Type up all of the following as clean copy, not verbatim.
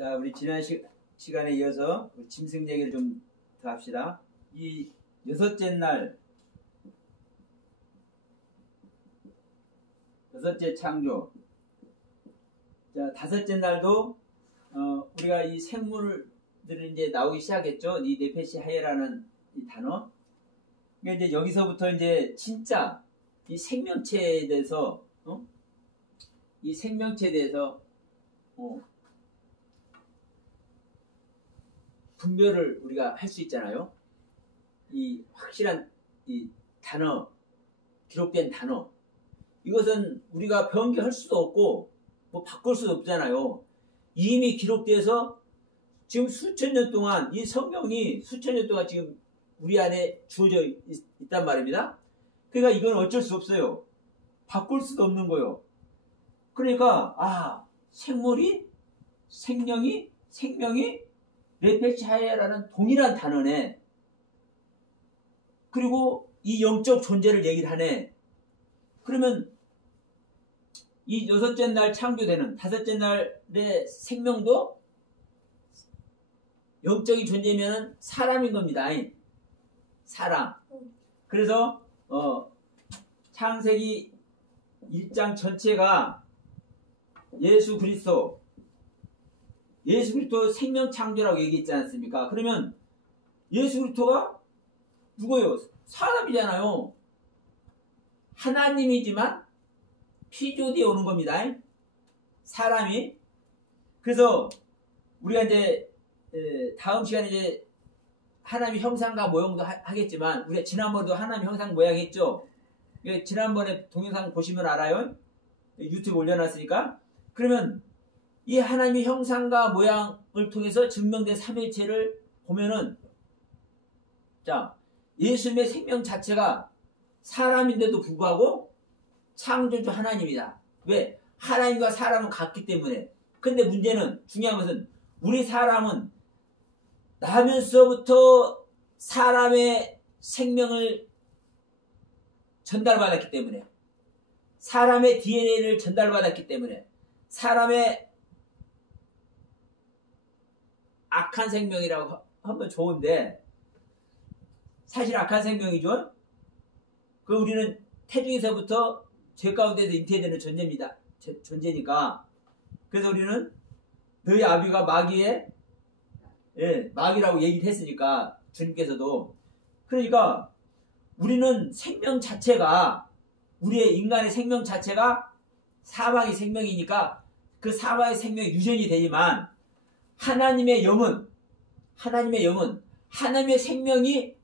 자, 우리 지난 시간에 이어서 짐승 얘기를 좀 더 합시다. 이 여섯째 창조. 자, 다섯째 날도 우리가 이 생물들이 이제 나오기 시작했죠. 이 네페시 하예라는 이 단어. 그러니까 이제 여기서부터 이제 진짜 이 생명체에 대해서 이 생명체에 대해서 분별을 우리가 할 수 있잖아요. 이 확실한 이 단어, 기록된 단어. 이것은 우리가 변경할 수도 없고 뭐 바꿀 수도 없잖아요. 이미 기록돼서 지금 수천 년 동안 이 성경이 수천 년 동안 지금 우리 안에 주어져 있단 말입니다. 그러니까 이건 어쩔 수 없어요. 바꿀 수도 없는 거예요. 그러니까 생명이 네페시하야라는 동일한 단어네. 그리고 이 영적 존재를 얘기를 하네. 그러면 이 여섯째 날 창조되는 다섯째 날의 생명도 영적인 존재면은 사람인 겁니다. 사람. 그래서 창세기 1장 전체가 예수 그리스도 생명 창조라고 얘기했지 않습니까? 그러면 예수 그리스도가 누구예요? 사람이잖아요. 하나님이지만 피조되어 오는 겁니다. 사람이. 그래서 우리가 이제 다음 시간에 이제 하나님의 형상과 모형도 하겠지만 우리가 지난번에도 하나님의 형상 모양 했죠. 지난번에 동영상 보시면 알아요. 유튜브 올려놨으니까. 그러면 이 하나님의 형상과 모양을 통해서 증명된 삼위일체를 보면은, 자, 예수님의 생명 자체가 사람인데도 불구하고 창조주 하나님이다. 왜? 하나님과 사람은 같기 때문에. 근데 문제는, 중요한 것은 우리 사람은 나면서부터 사람의 생명을 전달받았기 때문에, 사람의 DNA를 전달받았기 때문에, 사람의 악한 생명이라고 하면 좋은데 사실 악한 생명이죠. 그 우리는 태중에서부터 죄 가운데서 잉태되는 존재입니다. 존재니까. 그래서 우리는 너희 아비가 마귀라고 얘기를 했으니까 주님께서도. 그러니까 우리는 생명 자체가, 우리의 인간의 생명 자체가 사망의 생명이니까 그 사망의 생명이 유전이 되지만 하나님의 영은 하나님의 생명이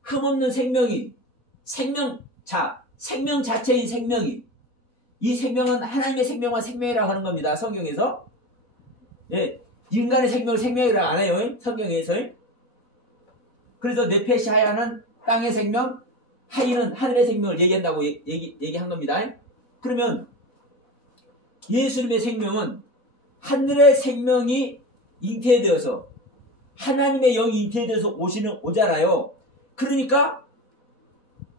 흠없는 생명이 생명 자체인 생명이, 이 생명은 하나님의 생명과 생명이라고 하는 겁니다. 성경에서. 인간의 생명을 생명이라고 안 해요. 성경에서. 그래서 네페시하야는 땅의 생명, 하이는 하늘의 생명을 얘기한다고 얘기한 겁니다. 그러면 예수님의 생명은 하늘의 생명이 잉태되어서, 하나님의 영이 잉태되어서 오잖아요. 그러니까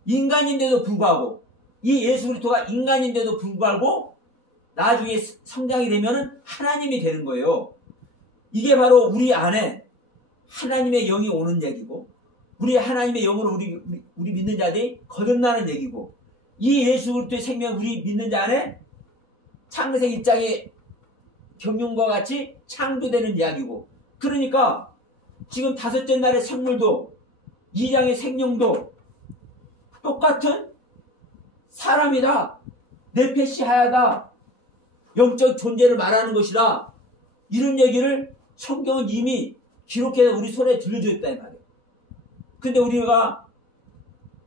인간인데도 불구하고, 이 예수 그리스도가 인간인데도 불구하고 나중에 성장이 되면은 하나님이 되는 거예요. 이게 바로 우리 안에 하나님의 영이 오는 얘기고, 우리 하나님의 영으로 우리 믿는 자들이 거듭나는 얘기고, 이 예수 그리스도의 생명 우리 믿는 자 안에 창세기 1장의 경륜과 같이 창조되는 이야기고, 그러니까 지금 다섯째 날의 생물도 2장의 생명도 똑같은 사람이다, 네페시하야다, 영적 존재를 말하는 것이다, 이런 얘기를 성경은 이미 기록해서 우리 손에 들려줬다 이 말이에요. 근데 우리가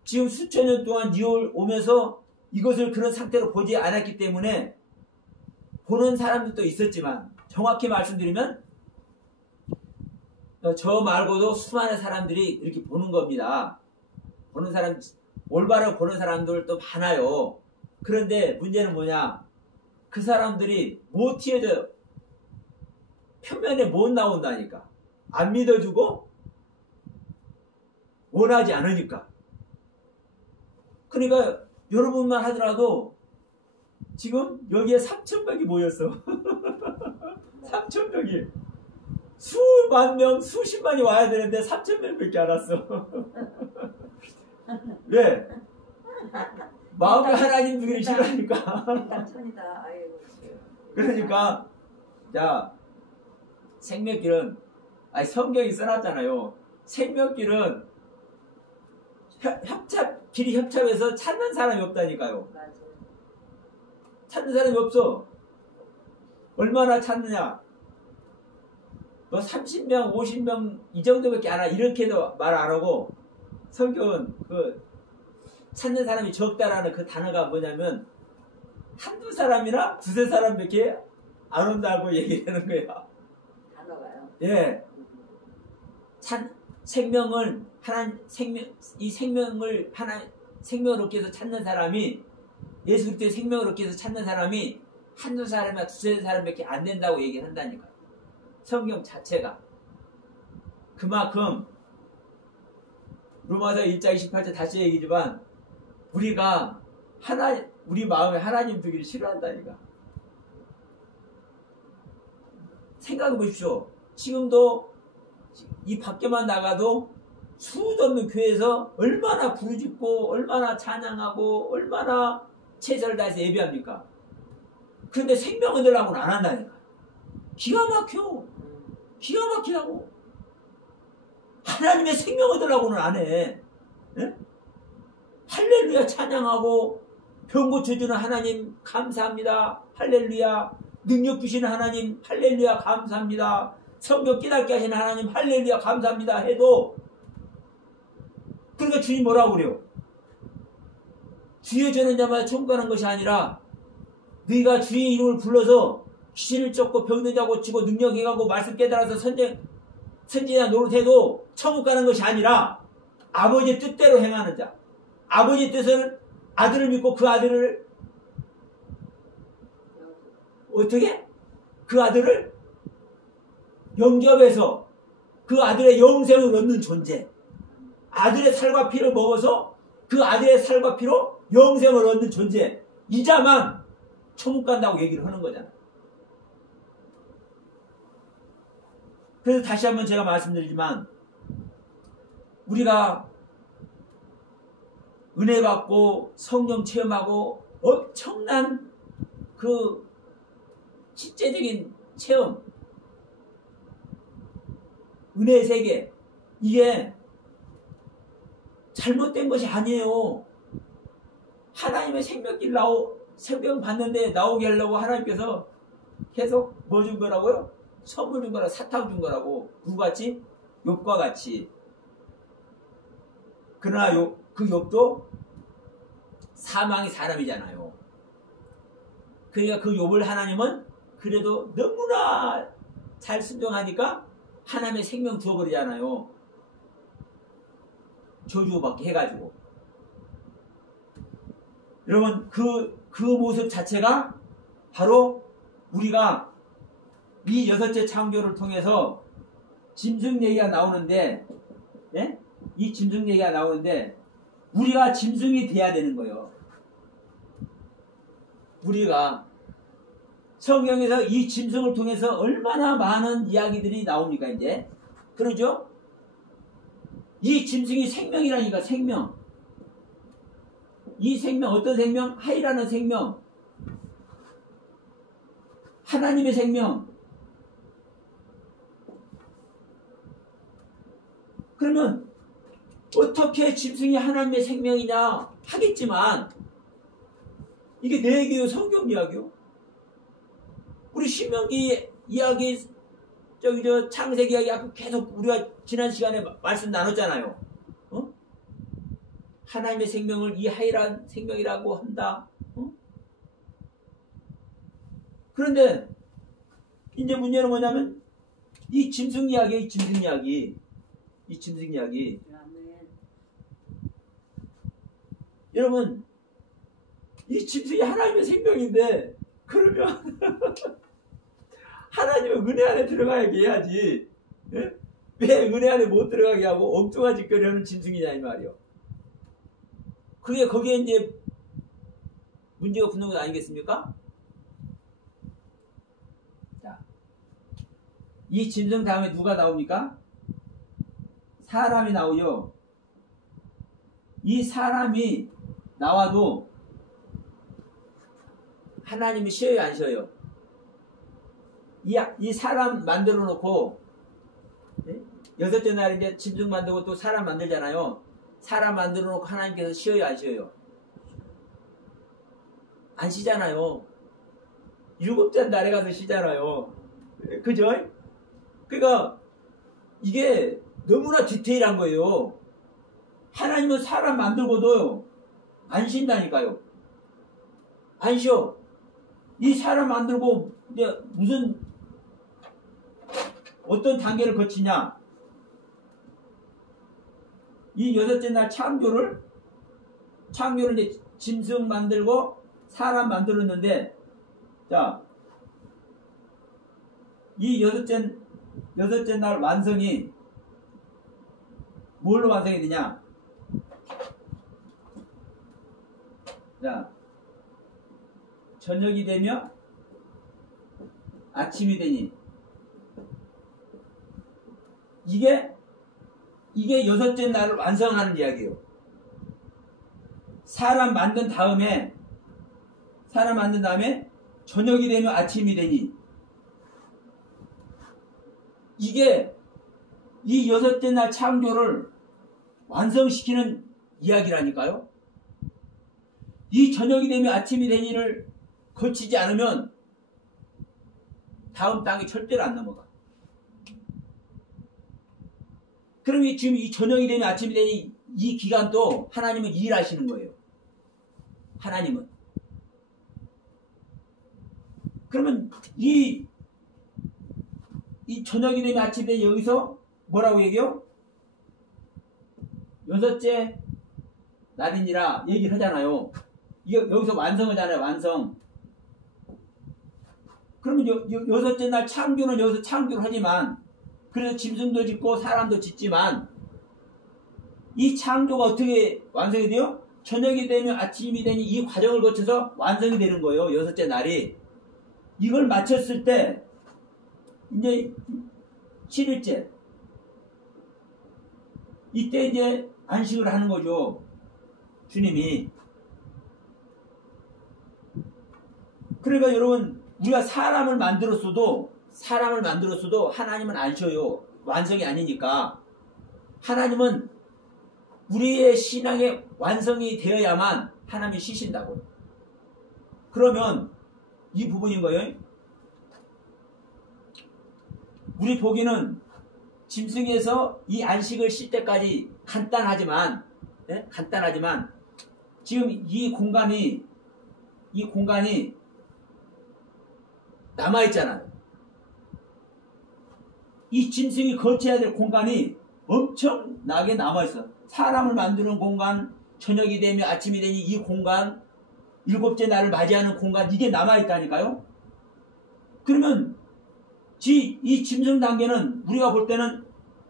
지금 수천 년 동안 오면서 이것을 그런 상태로 보지 않았기 때문에, 보는 사람들도 있었지만 정확히 말씀드리면 저 말고도 수많은 사람들이 이렇게 보는 겁니다. 보는 사람, 올바로 보는 사람들도 많아요. 그런데 문제는 뭐냐? 그 사람들이 못 튀어져요. 표면에 못 나온다니까. 안 믿어주고 원하지 않으니까. 그러니까 여러분만 하더라도 지금 여기에 3,000명이 모였어. 3,000명이 수만 명, 수십만이 와야 되는데 3,000명밖에 안 왔어. 왜? 마음이 하나님 두기를 싫어하니까. 일단 천이다. 아이고. 그러니까 자 생명길은 아니 성경이 써놨잖아요. 생명길은 길이 협착해서 찾는 사람이 없다니까요. 맞아요. 찾는 사람이 없어. 얼마나 찾느냐? 너 30명, 50명 이 정도밖에 안 와. 이렇게도 말 안 하고 성경은 그 찾는 사람이 적다라는 그 단어가 뭐냐면 한두 사람이나 두세 사람밖에 안 온다고 얘기하는 거야. 단어가요? 예. 생명을 이 생명을 생명을 얻기 위해서 찾는 사람이 예수 그리스도의 생명을 얻기 위해서 찾는 사람이 한두 사람이나 두세 사람밖에 안 된다고 얘기를 한다니까. 성경 자체가 그만큼 로마서 1장 28절 다시 얘기지만 우리가 우리 마음에 하나님 두기를 싫어한다니까. 생각해 보십시오. 지금도 이 밖에만 나가도 수도 없는 교회에서 얼마나 부르짖고 얼마나 찬양하고 얼마나 최선을 다해서 예배합니까? 그런데 생명 얻으려고는 안 한다니까. 기가 막혀. 기가 막히다고. 하나님의 생명 얻으려고는 안 해. 예? 할렐루야 찬양하고 병 고쳐주는 하나님 감사합니다. 할렐루야. 능력 주시는 하나님 할렐루야 감사합니다. 성경 깨닫게 하시는 하나님 할렐루야 감사합니다 해도 그러니까 주님 뭐라고 그래요? 주의 전는 자마다 천국 가는 것이 아니라 너희가 주의 이름을 불러서 귀신을 쫓고 병든 자 고치고 능력 행하고 말씀 깨달아서 선지자 노릇해도 천국 가는 것이 아니라 아버지의 뜻대로 행하는 자. 아버지의 뜻을 아들을 믿고 그 아들을 어떻게? 그 아들을 영접해서 그 아들의 영생을 얻는 존재. 아들의 살과 피를 먹어서 그 아들의 살과 피로 영생을 얻는 존재. 이자만 천국 간다고 얘기를 하는 거잖아. 그래서 다시 한번 제가 말씀드리지만 우리가 은혜 받고 성령 체험하고 엄청난 그 실제적인 체험 은혜의 세계 이게 잘못된 것이 아니에요. 하나님의 생명 받는데 나오게 하려고 하나님께서 계속 뭐 준 거라고요? 선물 준 거라 사탕 준 거라고. 누구같이? 욥과 같이. 그러나 그 욥도 사망의 사람이잖아요. 그러니까 그 욥을 하나님은 그래도 너무나 잘 순종하니까 하나님의 생명 주어버리잖아요. 저주받게 해가지고. 여러분 그 모습 자체가 바로 우리가 이 여섯째 창조를 통해서 짐승 얘기가 나오는데, 예? 이 짐승 얘기가 나오는데 우리가 짐승이 돼야 되는 거예요. 우리가 성경에서 이 짐승을 통해서 얼마나 많은 이야기들이 나옵니까 이제? 그러죠? 이 짐승이 생명이라니까 생명. 이 생명 어떤 생명? 하이라는 생명. 하나님의 생명. 그러면 어떻게 짐승이 하나님의 생명이냐 하겠지만 이게 내 얘기요 성경 이야기요. 우리 신명기 이야기 저 창세기 이야기 계속 우리가 지난 시간에 말씀 나눴잖아요. 어? 하나님의 생명을 이 하이란 생명이라고 한다. 어? 그런데 이제 문제는 뭐냐면 이 짐승 이야기, 이 짐승 이야기. 여러분 이 짐승이 하나님의 생명인데 그러면 하나님은 은혜 안에 들어가게 해야지. 예? 왜 은혜 안에 못 들어가게 하고 엉뚱한 짓거리 하는 짐승이냐 이 말이요. 그게 거기에 이제 문제가 붙는 것 아니겠습니까? 자, 이 짐승 다음에 누가 나옵니까? 사람이 나오죠. 이 사람이 나와도 하나님이 쉬어요, 안 쉬어요? 이 사람 만들어 놓고, 여섯째 날에 이제 짐승 만들고 또 사람 만들잖아요. 사람 만들어 놓고 하나님께서 쉬어요, 안 쉬어요? 안 쉬잖아요. 일곱째 날에 가서 쉬잖아요. 그죠? 그러니까 이게 너무나 디테일한 거예요. 하나님은 사람 만들고도 안 쉰다니까요. 안 쉬어. 이 사람 만들고 이제 무슨 어떤 단계를 거치냐? 이 여섯째 날 창조를 이제 짐승 만들고 사람 만들었는데, 자, 이 여섯째 날 완성이 뭘로 완성이 되냐? 자, 저녁이 되며 아침이 되니, 이게 여섯째 날을 완성하는 이야기예요. 사람 만든 다음에 저녁이 되며 아침이 되니, 이게 이 여섯째 날 창조를 완성시키는 이야기라니까요. 이 저녁이 되며 아침이 되니를 거치지 않으면 다음 땅에 절대로 안 넘어가. 그럼 지금 이 저녁이 되며 아침이 되니 이 기간도 하나님은 일하시는 거예요. 하나님은. 그러면 이 저녁이 되면 아침이 되면 여기서 뭐라고 얘기해요? 여섯째 날이니라 얘기를 하잖아요. 여기서 완성하잖아요. 완성. 그러면 여섯째 날 창조는 여기서 창조를 하지만, 그래서 짐승도 짓고 사람도 짓지만, 이 창조가 어떻게 완성이 돼요? 저녁이 되면 아침이 되니 이 과정을 거쳐서 완성이 되는 거예요. 여섯째 날이. 이걸 마쳤을 때 이제 7일째, 이때 이제 안식을 하는 거죠. 주님이. 그러니까 여러분, 우리가 사람을 만들었어도 하나님은 안 쉬어요. 완성이 아니니까. 하나님은 우리의 신앙의 완성이 되어야만 하나님이 쉬신다고요. 그러면 이 부분인 거예요. 우리 보기는 짐승에서 이 안식을 쉴 때까지 간단하지만 지금 이 공간이 남아있잖아요. 이 짐승이 거쳐야 될 공간이 엄청나게 남아있어. 사람을 만드는 공간, 저녁이 되면 아침이 되니 이 공간, 일곱째 날을 맞이하는 공간, 이게 남아있다니까요. 그러면 이 짐승 단계는 우리가 볼 때는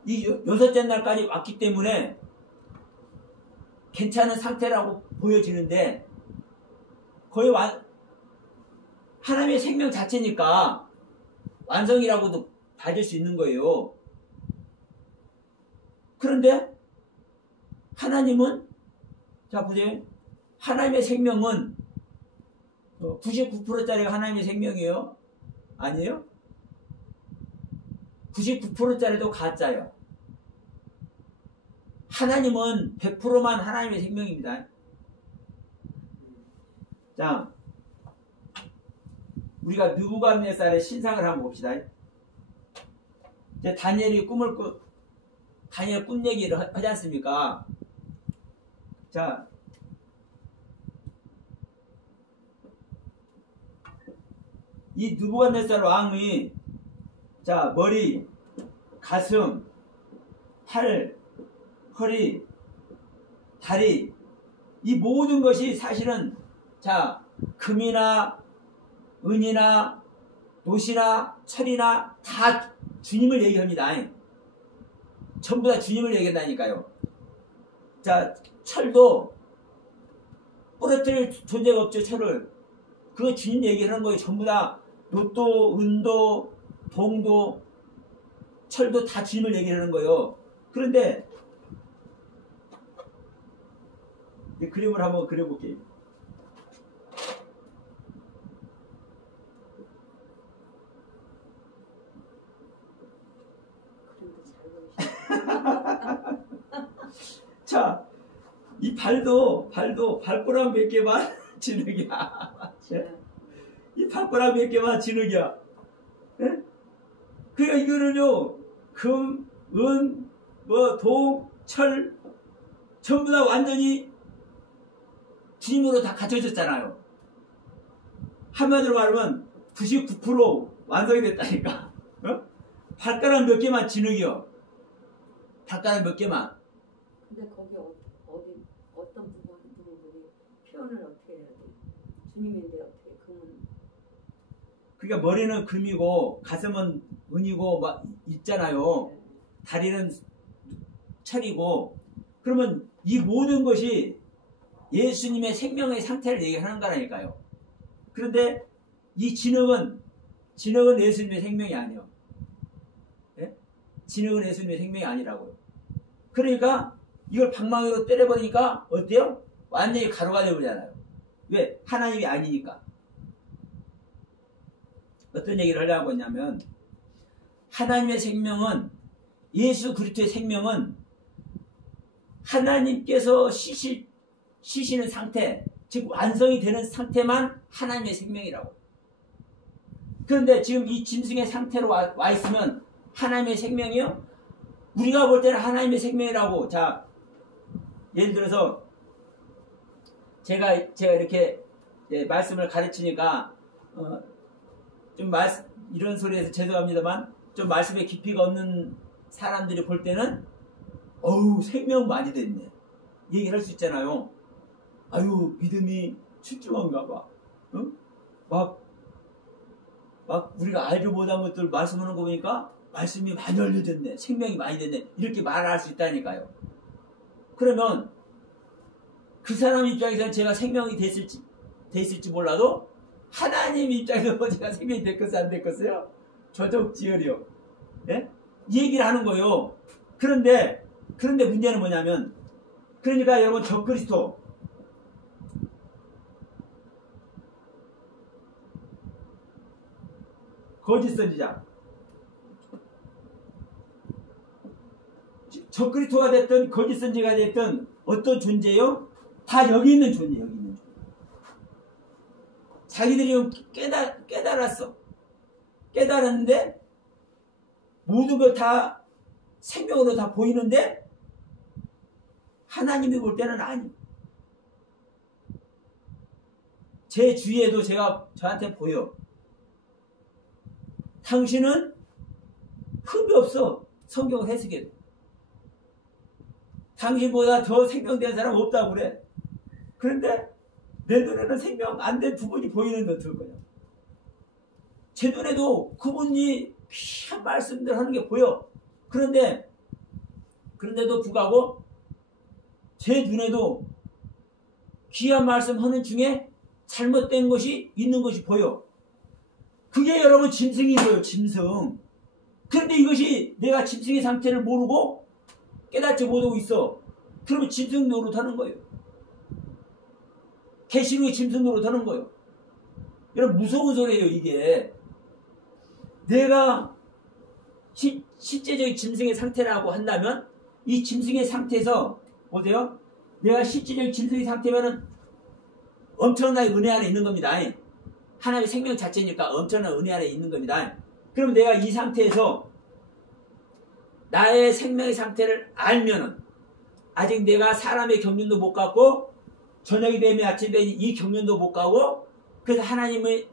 이 여섯째 날까지 왔기 때문에 괜찮은 상태라고 보여지는데, 거의 하나님의 생명 자체니까 완성이라고도 받을 수 있는 거예요. 그런데 하나님은, 자 보세요. 하나님의 생명은 99%짜리가 하나님의 생명이에요? 아니에요? 99%짜리도 가짜예요. 하나님은 100%만 하나님의 생명입니다. 자, 우리가 느부갓네살의 신상을 한번 봅시다. 이제 다니엘이 다니엘 꿈 얘기를 하지 않습니까? 자, 이 느부갓네살 왕이, 자, 머리, 가슴, 팔, 허리, 다리, 이 모든 것이 사실은, 자, 금이나 은이나 놋이나 철이나 다 주님을 얘기합니다. 전부 다 주님을 얘기한다니까요. 자, 철도 부러뜨릴 존재가 없죠. 철을. 그거 주님 얘기하는 거예요. 전부 다 놋도, 은도, 동도, 철도 다 주님을 얘기를 하는 거예요. 그런데 이 그림을 한번 그려볼게요. 자, 이 발도 발가락 몇 개만 진흙이야. 이 발가락 몇 개만 진흙이야. 예? 그러니까 이거는요, 금, 은, 동, 철 전부 다 완전히 주님으로 다 갖춰졌잖아요. 한마디로 말하면 99% 완성이 됐다니까. 어? 발가락 몇 개만 진흙이요. 발가락 몇 개만. 근데 거기 어떤 부분들이 표현을 어떻게 해야 돼? 주님인데 어떻게 금은? 그러니까 머리는 금이고 가슴은 은이고 막 있잖아요. 다리는 철이고. 그러면 이 모든 것이 예수님의 생명의 상태를 얘기하는 거라니까요. 그런데 이 진흙은 예수님의 생명이 아니에요. 예? 진흙은 예수님의 생명이 아니라고요. 그러니까 이걸 방망이로 때려버리니까 어때요? 완전히 가루가 되어버리잖아요. 왜? 하나님이 아니니까. 어떤 얘기를 하려고 했냐면, 하나님의 생명은, 예수 그리스도의 생명은 하나님께서 쉬시는 상태, 즉 완성이 되는 상태만 하나님의 생명이라고. 그런데 지금 이 짐승의 상태로 와 있으면 하나님의 생명이요? 우리가 볼 때는 하나님의 생명이라고. 자, 예를 들어서 제가 이렇게 말씀을 가르치니까 좀 이런 소리에서 죄송합니다만 좀 말씀에 깊이가 없는 사람들이 볼 때는 어우 생명 많이 됐네 얘기를 할 수 있잖아요. 아유 믿음이 출중한가 봐. 응? 막 우리가 알지 못한 것들 말씀하는 거 보니까 말씀이 많이 알려졌네. 생명이 많이 됐네. 이렇게 말할 수 있다니까요. 그러면 그 사람 입장에서는 제가 생명이 됐을지 몰라도 하나님 입장에서 제가 생명이 됐겠어요? 안 됐겠어요? 조족지혈이요. 예? 이 얘기를 하는 거예요. 그런데 문제는 뭐냐면 그러니까 여러분 적그리스도 거짓 선지자 적그리스도가 됐든 거짓 선지자가 됐든 어떤 존재요? 다 여기 있는 존재, 여기 있는 존재. 자기들이 깨달았어. 깨달았는데 모든 걸 다 생명으로 다 보이는데 하나님이 볼 때는 아니에요. 제 주위에도 저한테 보여. 당신은 흠이 없어. 성경을 해석해도. 당신보다 더 생명된 사람 없다고 그래. 그런데 내 눈에는 생명 안 된 부분이 보이는데 어떨 거야. 제 눈에도 그분이 귀한 말씀들 하는 게 보여. 그런데도 불구하고 제 눈에도 귀한 말씀 하는 중에 잘못된 것이 있는 것이 보여. 그게 여러분 짐승이 보여. 짐승. 그런데 이것이 내가 짐승의 상태를 모르고 깨닫지 못하고 있어. 그러면 짐승 노릇하는 거예요. 계시록의 짐승 노릇하는 거예요. 여러분 무서운 소리예요 이게. 내가 실제적인 짐승의 상태라고 한다면 이 짐승의 상태에서 보세요. 내가 실제적인 짐승의 상태면은 엄청나게 은혜 안에 있는 겁니다. 하나님의 생명 자체니까 엄청난 은혜 안에 있는 겁니다. 그럼 내가 이 상태에서 나의 생명의 상태를 알면은 아직 내가 사람의 경륜도 못 갖고 저녁이 되면 아침이 되면 이 경륜도 못 가고 그래서 하나님의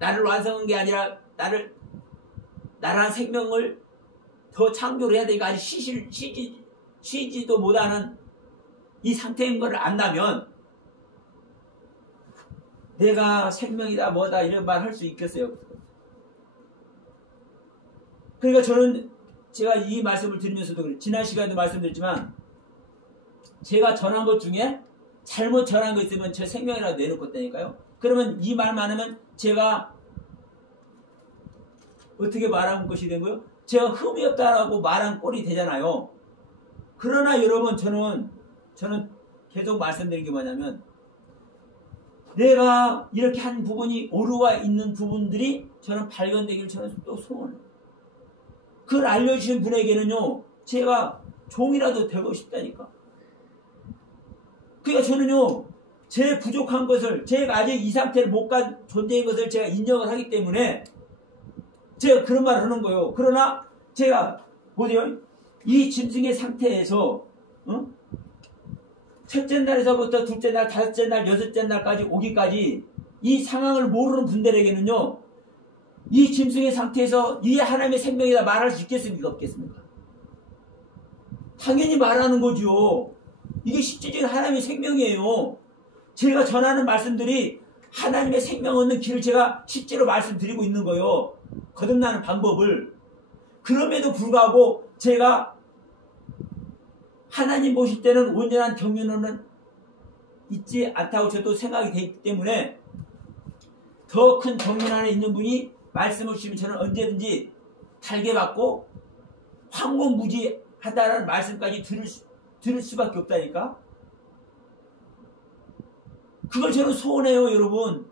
나를 완성한 게 아니라 나란 생명을 더 창조를 해야 되니까 아직 쉬지도 못하는 이 상태인 걸 안다면 내가 생명이다 뭐다 이런 말 할 수 있겠어요? 그러니까 제가 이 말씀을 드리면서도 지난 시간에도 말씀드렸지만 제가 전한 것 중에 잘못 전한 거 있으면 제 생명이라도 내놓고 있다니까요. 그러면 이 말만 하면 제가 어떻게 말한 것이 된 거예요? 제가 흠이 없다라고 말한 꼴이 되잖아요. 그러나 여러분 저는 계속 말씀드린 게 뭐냐면 내가 이렇게 한 부분이 오류가 있는 부분들이 저는 발견되기를 저는 또 소원해요. 그걸 알려주신 분에게는요 제가 종이라도 되고 싶다니까. 그러니까 저는요 제 부족한 것을 제가 아직 이 상태를 못 간 존재인 것을 제가 인정을 하기 때문에 제가 그런 말을 하는 거예요. 그러나 제가 보세요. 이 짐승의 상태에서 첫째 날에서부터 둘째 날, 다섯째 날, 여섯째 날까지 오기까지 이 상황을 모르는 분들에게는요. 이 짐승의 상태에서 이 하나님의 생명이다 말할 수 있겠습니까? 없겠습니까? 당연히 말하는 거죠. 이게 실질적인 하나님의 생명이에요. 제가 전하는 말씀들이 하나님의 생명 얻는 길을 제가 실제로 말씀드리고 있는 거예요. 거듭나는 방법을. 그럼에도 불구하고 제가 하나님 보실 때는 온전한 경륜은 있지 않다고 저도 생각이 되기 때문에 더 큰 경륜 안에 있는 분이 말씀을 주시면 저는 언제든지 달게 받고 황공무지하다라는 말씀까지 들을 수밖에 없다니까. 그걸 저는 소원해요, 여러분.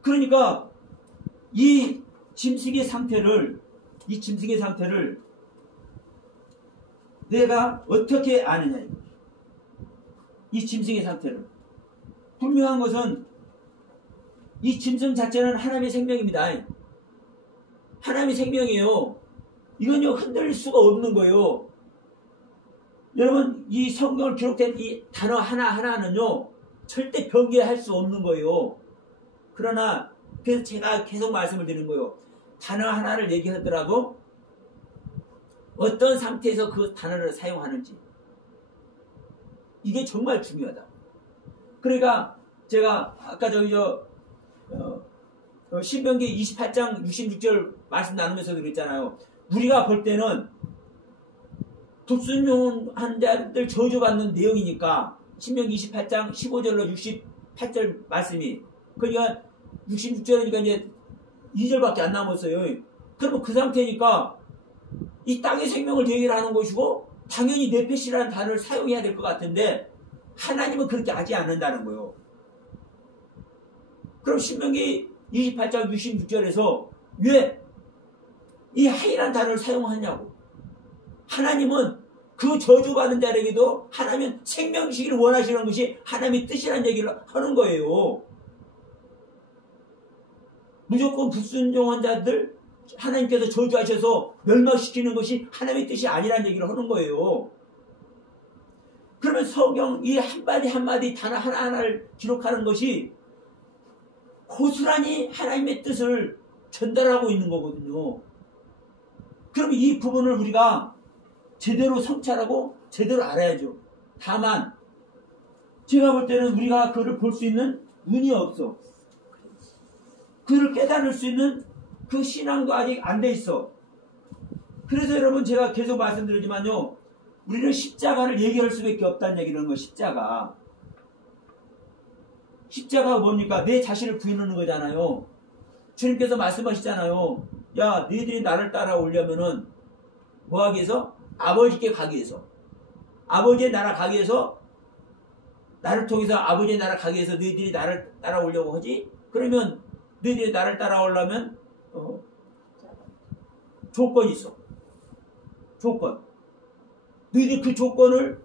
그러니까 이 짐승의 상태를 내가 어떻게 아느냐. 이 짐승의 상태를. 분명한 것은 이 짐승 자체는 하나님의 생명입니다. 하나님의 생명이에요. 이건요 흔들릴 수가 없는 거예요. 여러분 이 성경을 기록된 이 단어 하나하나는요 절대 변개할 수 없는 거예요. 그러나 그래서 제가 계속 말씀을 드리는 거예요. 단어 하나를 얘기하더라도 어떤 상태에서 그 단어를 사용하는지 이게 정말 중요하다. 그러니까 제가 아까 신명기 28장 66절 말씀 나누면서 그랬잖아요. 우리가 볼 때는 불순종한 자들 저주받는 내용이니까 신명기 28장 15절로 68절 말씀이 그러니까 66절이니까 이제 2절밖에 안 남았어요. 그러면 그 상태니까 이 땅의 생명을 얘기를 하는 것이고 당연히 네페시라는 단어를 사용해야 될 것 같은데 하나님은 그렇게 하지 않는다는 거예요. 그럼 신명기 28장 66절에서 왜 이 하이라는 단어를 사용하냐고. 하나님은 그 저주받은 자에게도 하나님은 생명이시기를 원하시는 것이 하나님의 뜻이라는 얘기를 하는 거예요. 무조건 불순종한 자들 하나님께서 저주하셔서 멸망시키는 것이 하나님의 뜻이 아니라는 얘기를 하는 거예요. 그러면 성경 이 한마디 한마디 단어 하나하나를 기록하는 것이 고스란히 하나님의 뜻을 전달하고 있는 거거든요. 그럼 이 부분을 우리가 제대로 성찰하고 제대로 알아야죠. 다만 제가 볼 때는 우리가 그를 볼 수 있는 눈이 없어. 그를 깨달을 수 있는 그 신앙도 아직 안 돼 있어. 그래서 여러분 제가 계속 말씀드리지만요. 우리는 십자가를 얘기할 수밖에 없다는 얘기를 하는 거예요. 십자가가 뭡니까? 내 자신을 부인하는 거잖아요. 주님께서 말씀하시잖아요. 야, 너희들이 나를 따라오려면은 뭐 하기 위해서? 아버지께 가기 위해서. 아버지의 나라 가기 위해서 나를 통해서 아버지의 나라 가기 위해서 너희들이 나를 따라오려고 하지? 그러면 너희들이 나를 따라오려면 조건이 있어. 조건. 너희들이 그 조건을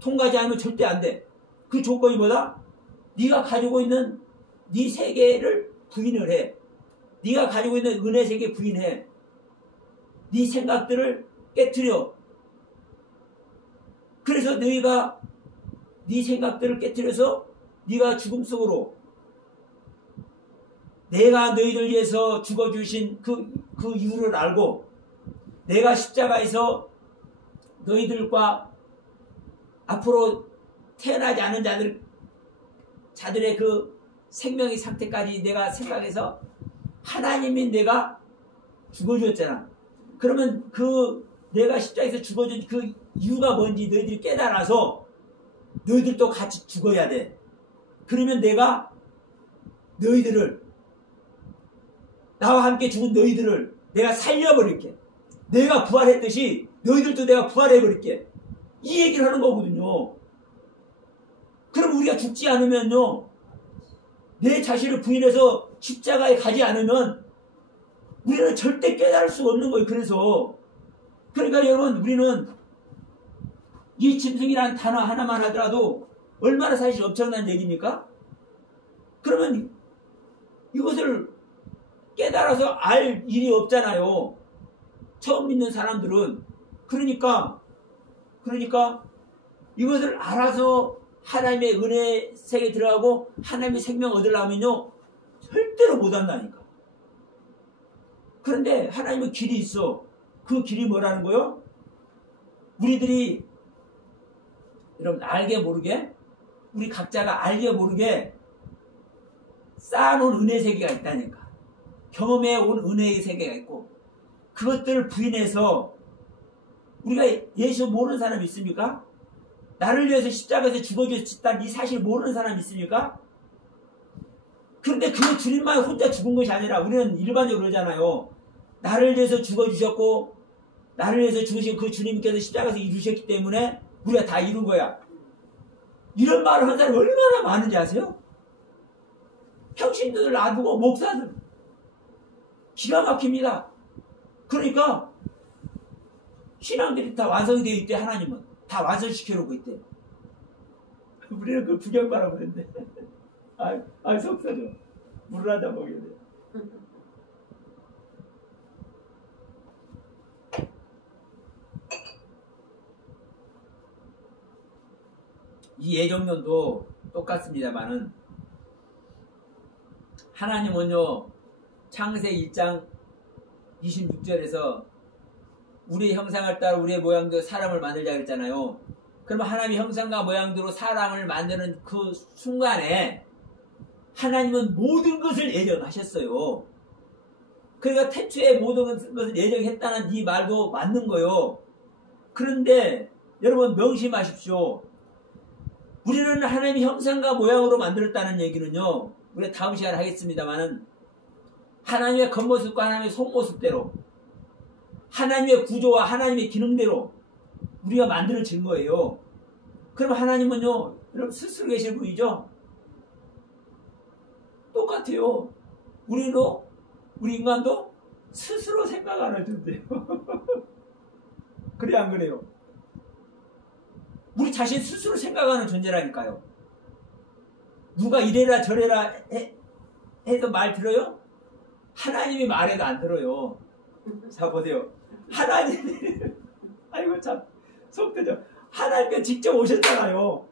통과하지 않으면 절대 안 돼. 그 조건이 뭐다? 네가 가지고 있는 네 세계를 부인을 해. 네가 가지고 있는 은혜 세계 부인해. 네 생각들을 깨트려. 그래서 너희가 네 생각들을 깨트려서 네가 죽음 속으로 내가 너희들 위해서 죽어주신 그 이유를 알고 내가 십자가에서 너희들과 앞으로 태어나지 않은 자들의 그 생명의 상태까지 내가 생각해서 하나님이 내가 죽어줬잖아. 그러면 그 내가 십자가에서 죽어준 그 이유가 뭔지 너희들이 깨달아서 너희들도 같이 죽어야 돼. 그러면 내가 너희들을 나와 함께 죽은 너희들을 내가 살려버릴게. 내가 부활했듯이 너희들도 내가 부활해버릴게. 이 얘기를 하는 거거든요. 그럼 우리가 죽지 않으면요, 내 자신을 부인해서 십자가에 가지 않으면 우리는 절대 깨달을 수 없는 거예요. 그러니까 여러분, 우리는 이 짐승이라는 단어 하나만 하더라도 얼마나 사실 엄청난 얘기입니까? 그러면 이것을 깨달아서 알 일이 없잖아요. 처음 믿는 사람들은. 그러니까 이것을 알아서 하나님의 은혜 세계에 들어가고 하나님의 생명 얻으려면요, 절대로 못한다니까. 그런데 하나님의 길이 있어. 그 길이 뭐라는 거요? 우리들이 여러분 알게 모르게, 우리 각자가 알게 모르게 쌓아놓은 은혜 세계가 있다니까. 경험해 온 은혜의 세계가 있고, 그것들을 부인해서 우리가 예수 모르는 사람 있습니까? 나를 위해서 십자가에서 죽어주셨다는 이 사실 모르는 사람 있습니까? 그런데 그 주님만 혼자 죽은 것이 아니라 우리는 일반적으로 그러잖아요. 나를 위해서 죽어주셨고 나를 위해서 죽으신 그 주님께서 십자가에서 이루셨기 때문에 우리가 다 이룬 거야. 이런 말을 하는 사람이 얼마나 많은지 아세요? 평신도들 놔두고 목사들 기가 막힙니다. 그러니까 신앙들이 다 완성이 되어 있대. 하나님은 다 완성시켜놓고 있대. 우리는 그 구경 바라보는데 속 터져. 물을 한잔 먹여야 돼. 이 예정론도 똑같습니다만은 하나님은요, 창세기 1장 26절에서 우리의 형상을 따라 우리의 모양대로 사람을 만들자 그랬잖아요. 그러면 하나님의 형상과 모양대로 사람을 만드는 그 순간에 하나님은 모든 것을 예정하셨어요. 그러니까 태초에 모든 것을 예정했다는 이 말도 맞는 거예요. 그런데 여러분 명심하십시오. 우리는 하나님의 형상과 모양으로 만들었다는 얘기는요, 우리가 다음 시간에 하겠습니다만은 하나님의 겉모습과 하나님의 속모습대로 하나님의 구조와 하나님의 기능대로 우리가 만들어진 거예요. 그럼 하나님은요, 여러분 스스로 계실 분이죠? 똑같아요. 우리 인간도 스스로 생각하는 존재예요. 그래 안 그래요? 우리 자신 스스로 생각하는 존재라니까요. 누가 이래라 저래라 해서 말 들어요? 하나님이 말해도 안 들어요. 자 보세요. 하나님이 아이고 참 속 터져. 하나님께 직접 오셨잖아요.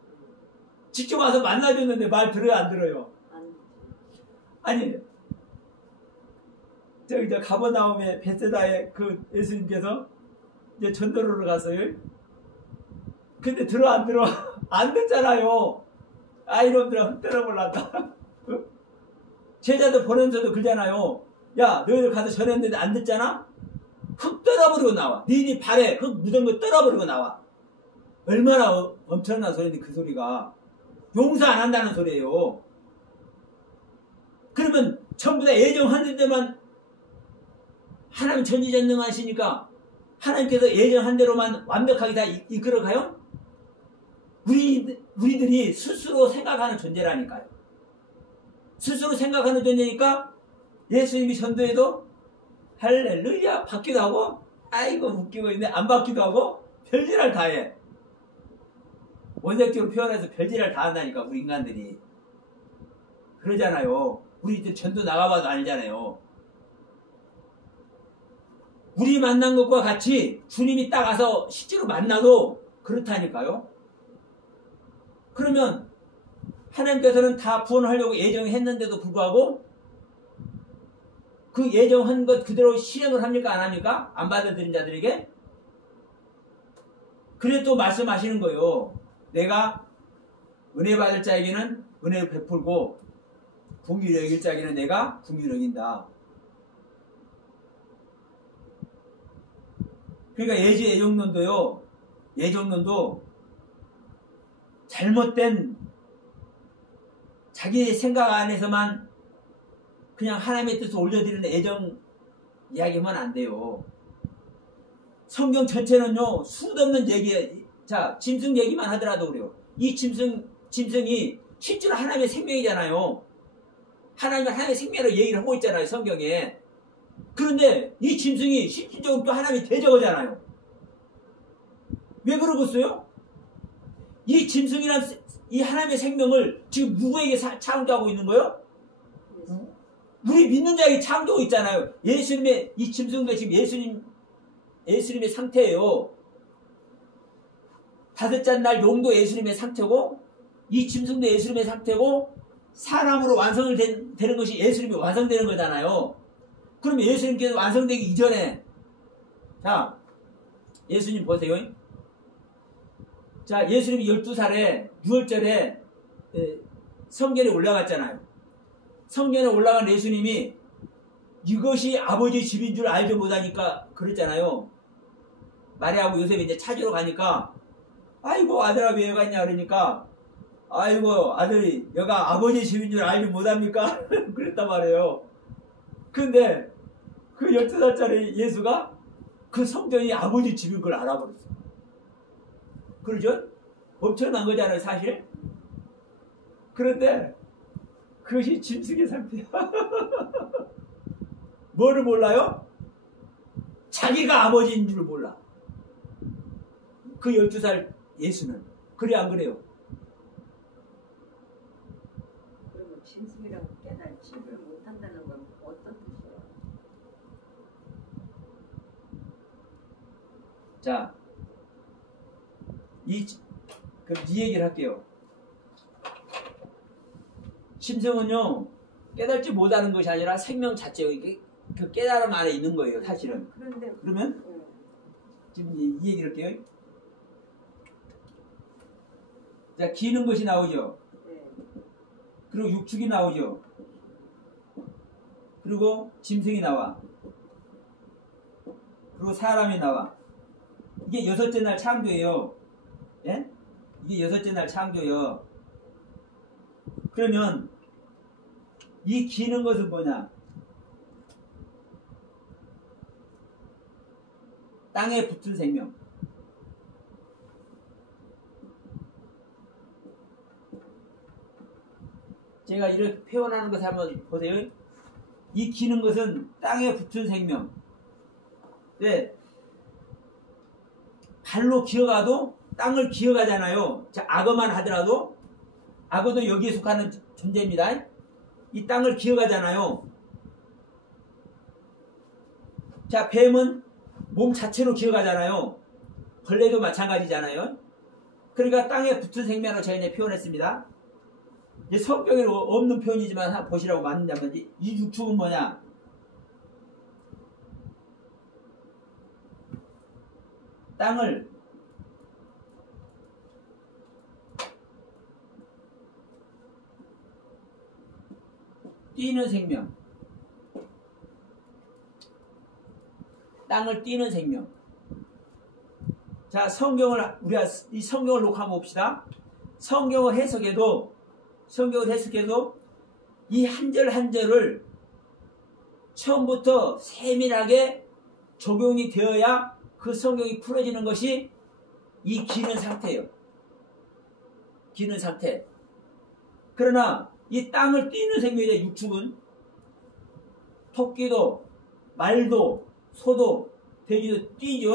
직접 와서 만나줬는데 말 들어요 안 들어요? 아니 저기 가버나움의 베세다에 그 예수님께서 이제 전도로를 갔어요. 근데 들어 안 들어? 안 듣잖아요. 아 이놈들아 흩뜨려볼란다. 제자들 보내면서도 그러잖아요. 야 너희들 가서 전했는데 안 듣잖아? 흙 떨어버리고 나와. 너희들 발에 흙 묻은 거 떨어버리고 나와. 얼마나 엄청난 소리인데 그 소리가. 용서 안 한다는 소리예요. 그러면 전부 다 예정한 데만 하나님 전지전능하시니까 하나님께서 예정한 대로만 완벽하게 다 이끌어가요? 우리들이 스스로 생각하는 존재라니까요. 스스로 생각하는 존재니까 예수님이 전도해도 할렐루야 받기도 하고 아이고 웃기고 있네 안 받기도 하고 별짓을 다 해. 원색적으로 표현해서 별짓을 다 한다니까 우리 인간들이. 그러잖아요. 우리 전도 나가봐도 알잖아요. 우리 만난 것과 같이 주님이 딱 와서 실제로 만나도 그렇다니까요. 그러면 하나님께서는 다 구원하려고 예정했는데도 불구하고 그 예정한 것 그대로 실행을 합니까? 안 합니까? 안 받아들인 자들에게? 그래 또 말씀하시는 거예요. 내가 은혜 받을 자에게는 은혜를 베풀고 긍휼히 여길 자에게는 내가 긍휼히 여긴다. 그러니까 예정론도 잘못된 자기의 생각 안에서만 그냥 하나님의 뜻을 올려드리는 애정 이야기하면 안 돼요. 성경 전체는요, 수도 없는 얘기예요. 자, 짐승 얘기만 하더라도 그래요. 이 짐승이 실제로 하나님의 생명이잖아요. 하나님의 생명으로 얘기를 하고 있잖아요, 성경에. 그런데 이 짐승이 실질적으로 또 하나님의 대적이잖아요. 왜 그러겠어요? 이 짐승이란 이 하나님의 생명을 지금 누구에게 창조하고 있는 거예요? 우리 믿는 자에게 창조하고 있잖아요. 예수님의, 이 짐승도 지금 예수님의 상태예요. 다섯째 날 용도 예수님의 상태고, 이 짐승도 예수님의 상태고, 사람으로 완성을 되는 것이 예수님이 완성되는 거잖아요. 그럼 예수님께서 완성되기 이전에, 자, 예수님 보세요. 자, 예수님이 12살에 6월절에 성전에 올라갔잖아요. 성전에 올라간 예수님이 이것이 아버지 집인 줄 알지 못하니까 그랬잖아요. 마리아하고 요셉이 이제 찾으러 가니까, 아이고 아들아 왜 갔냐 그러니까, 아이고 아들이 여가 아버지 집인 줄 알지 못합니까? 그랬단 말이에요. 근데 그 12살짜리 예수가 그 성전이 아버지 집인 걸 알아버렸어요. 그러죠? 엄청난 거잖아요, 사실. 그런데 그것이 짐승의 상태야. 뭐를 몰라요? 자기가 아버지인 줄 몰라. 그 12살 예수는. 그래 안 그래요? 그러면 짐승이라고 깨달지를 못한다는 건 어떤 뜻이에요? 자, 그럼 이 얘기를 할게요. 짐승은요, 깨달지 못하는 것이 아니라 생명 자체의 그 깨달음 안에 있는 거예요, 사실은. 그러면 지금 이 얘기를 할게요. 자, 기는 것이 나오죠. 그리고 육축이 나오죠. 그리고 짐승이 나와. 그리고 사람이 나와. 이게 여섯째 날 창조예요. 예? 이게 여섯째 날 창조예요. 그러면 이 기는 것은 뭐냐? 땅에 붙은 생명. 제가 이렇게 표현하는 것을 한번 보세요. 이 기는 것은 땅에 붙은 생명. 네. 발로 기어가도 땅을 기어가잖아요. 자, 악어만 하더라도 악어도 여기에 속하는 존재입니다. 이 땅을 기어가잖아요. 자, 뱀은 몸 자체로 기어가잖아요. 벌레도 마찬가지잖아요. 그러니까 땅에 붙은 생명으로 저희는 표현했습니다. 이제 성경에 없는 표현이지만 한번 보시라고 맞는다면 이 육축은 뭐냐? 땅을 뛰는 생명. 땅을 뛰는 생명. 자, 우리가 이 성경을 놓고 봅시다. 성경을 해석해도 이 한 절 한 절을 처음부터 세밀하게 적용이 되어야 그 성경이 풀어지는 것이 이 기는 상태예요. 기는 상태. 그러나 이 땅을 뛰는 생명의 육축은 토끼도 말도 소도 돼지도 뛰죠.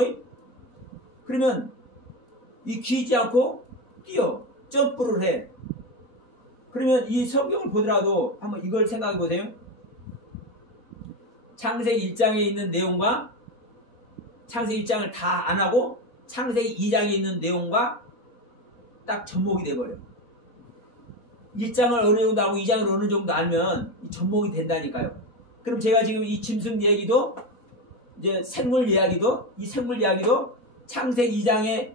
그러면 이 기지 않고 뛰어 점프를 해. 그러면 이 성경을 보더라도 한번 이걸 생각해 보세요. 창세기 1장에 있는 내용과 창세기 1장을 다 안 하고 창세기 2장에 있는 내용과 딱 접목이 돼버려요. 1장을 어느 정도 하고 2장을 어느 정도 알면 접목이 된다니까요. 그럼 제가 지금 이 짐승 얘기도 이제 생물 이야기도 창세기 2장에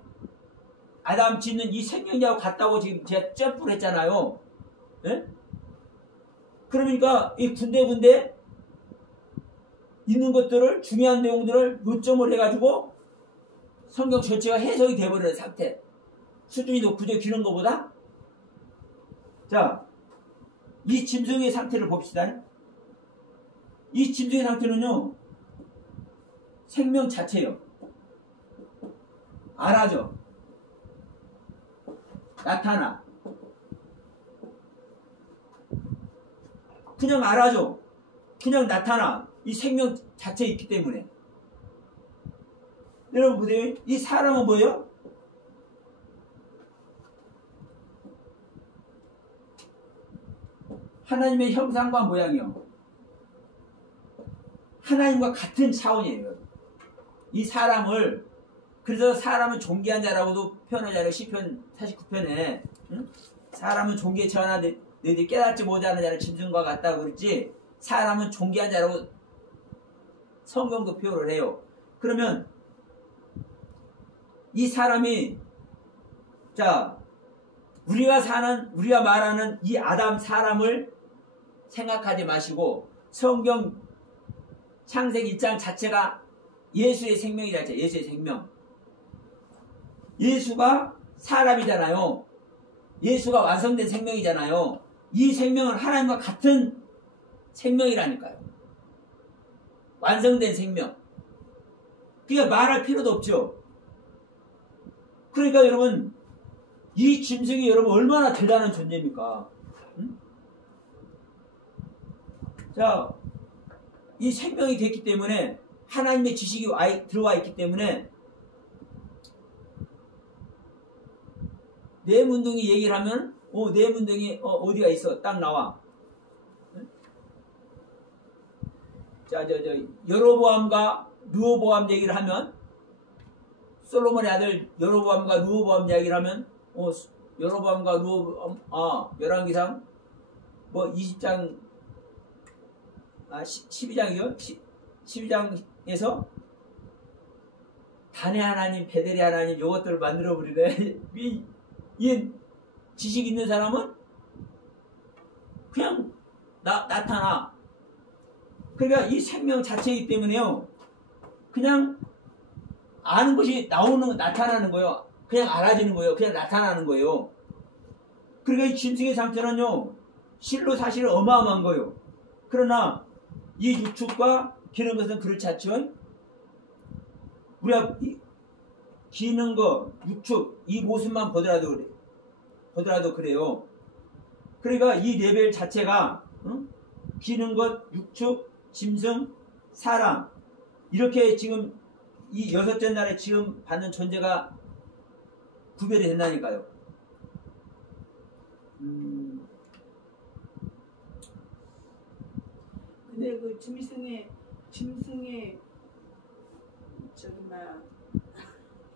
아담 짓는 이 생명자하고 같다고 지금 제가 점프를 했잖아요. 예? 그러니까 이 군데군데 있는 것들을 중요한 내용들을 요점을 해가지고 성경 전체가 해석이 돼버리는 상태. 수준이 높으죠, 기는 것보다. 자, 이 짐승의 상태를 봅시다. 이 짐승의 상태는요, 생명 자체예요. 알아죠. 나타나. 그냥 알아죠. 그냥 나타나. 이 생명 자체에 있기 때문에. 여러분 보세요. 이 사람은 뭐예요? 하나님의 형상과 모양이요. 하나님과 같은 차원이에요. 이 사람을, 그래서 사람은 존귀한 자라고도 표현하잖아요. 시편 49편에. 응? 사람은 존귀에 처하나 너희들이 깨닫지 못하는 자는 짐승과 같다고 그랬지, 사람은 존귀한 자라고 성경도 표현을 해요. 그러면 이 사람이, 자, 우리가 말하는 이 아담 사람을 생각하지 마시고, 성경 창세기 1장 자체가 예수의 생명이라 했죠. 예수의 생명. 예수가 사람이잖아요. 예수가 완성된 생명이잖아요. 이 생명은 하나님과 같은 생명이라니까요. 완성된 생명. 그러니까 말할 필요도 없죠. 그러니까 여러분, 이 짐승이 여러분 얼마나 대단한 존재입니까? 응? 자, 이 생명이 됐기 때문에, 하나님의 지식이 들어와 있기 때문에, 내 문둥이 얘기를 하면, 내 문둥이 어디가 있어? 딱 나와. 응? 자, 여로보암과 르호보암 얘기를 하면, 솔로몬의 아들 여로보암과 르호보암 얘기를 하면, 여로보암과 르호보암, 열왕기상 20장, 12장이요? 12장에서 단의 하나님, 베델의 하나님, 요것들을 만들어버리네. 이 지식 있는 사람은 그냥 나타나. 그러니까 이 생명 자체이기 때문에요, 그냥 아는 것이 나타나는 거예요. 그냥 알아지는 거예요. 그냥 나타나는 거예요. 그러니까 이 짐승의 상태는요, 실로 사실 어마어마한 거예요. 그러나 이 육축과 기는 것은 그렇지 않죠. 우리가 기는 거, 육축, 이 모습만 보더라도 그래요. 그러니까 이 레벨 자체가, 기는 것, 육축, 짐승, 사람, 이렇게 지금 이 6째 날에 지금 받는 존재가 구별이 된다니까요. 근데 그 짐승의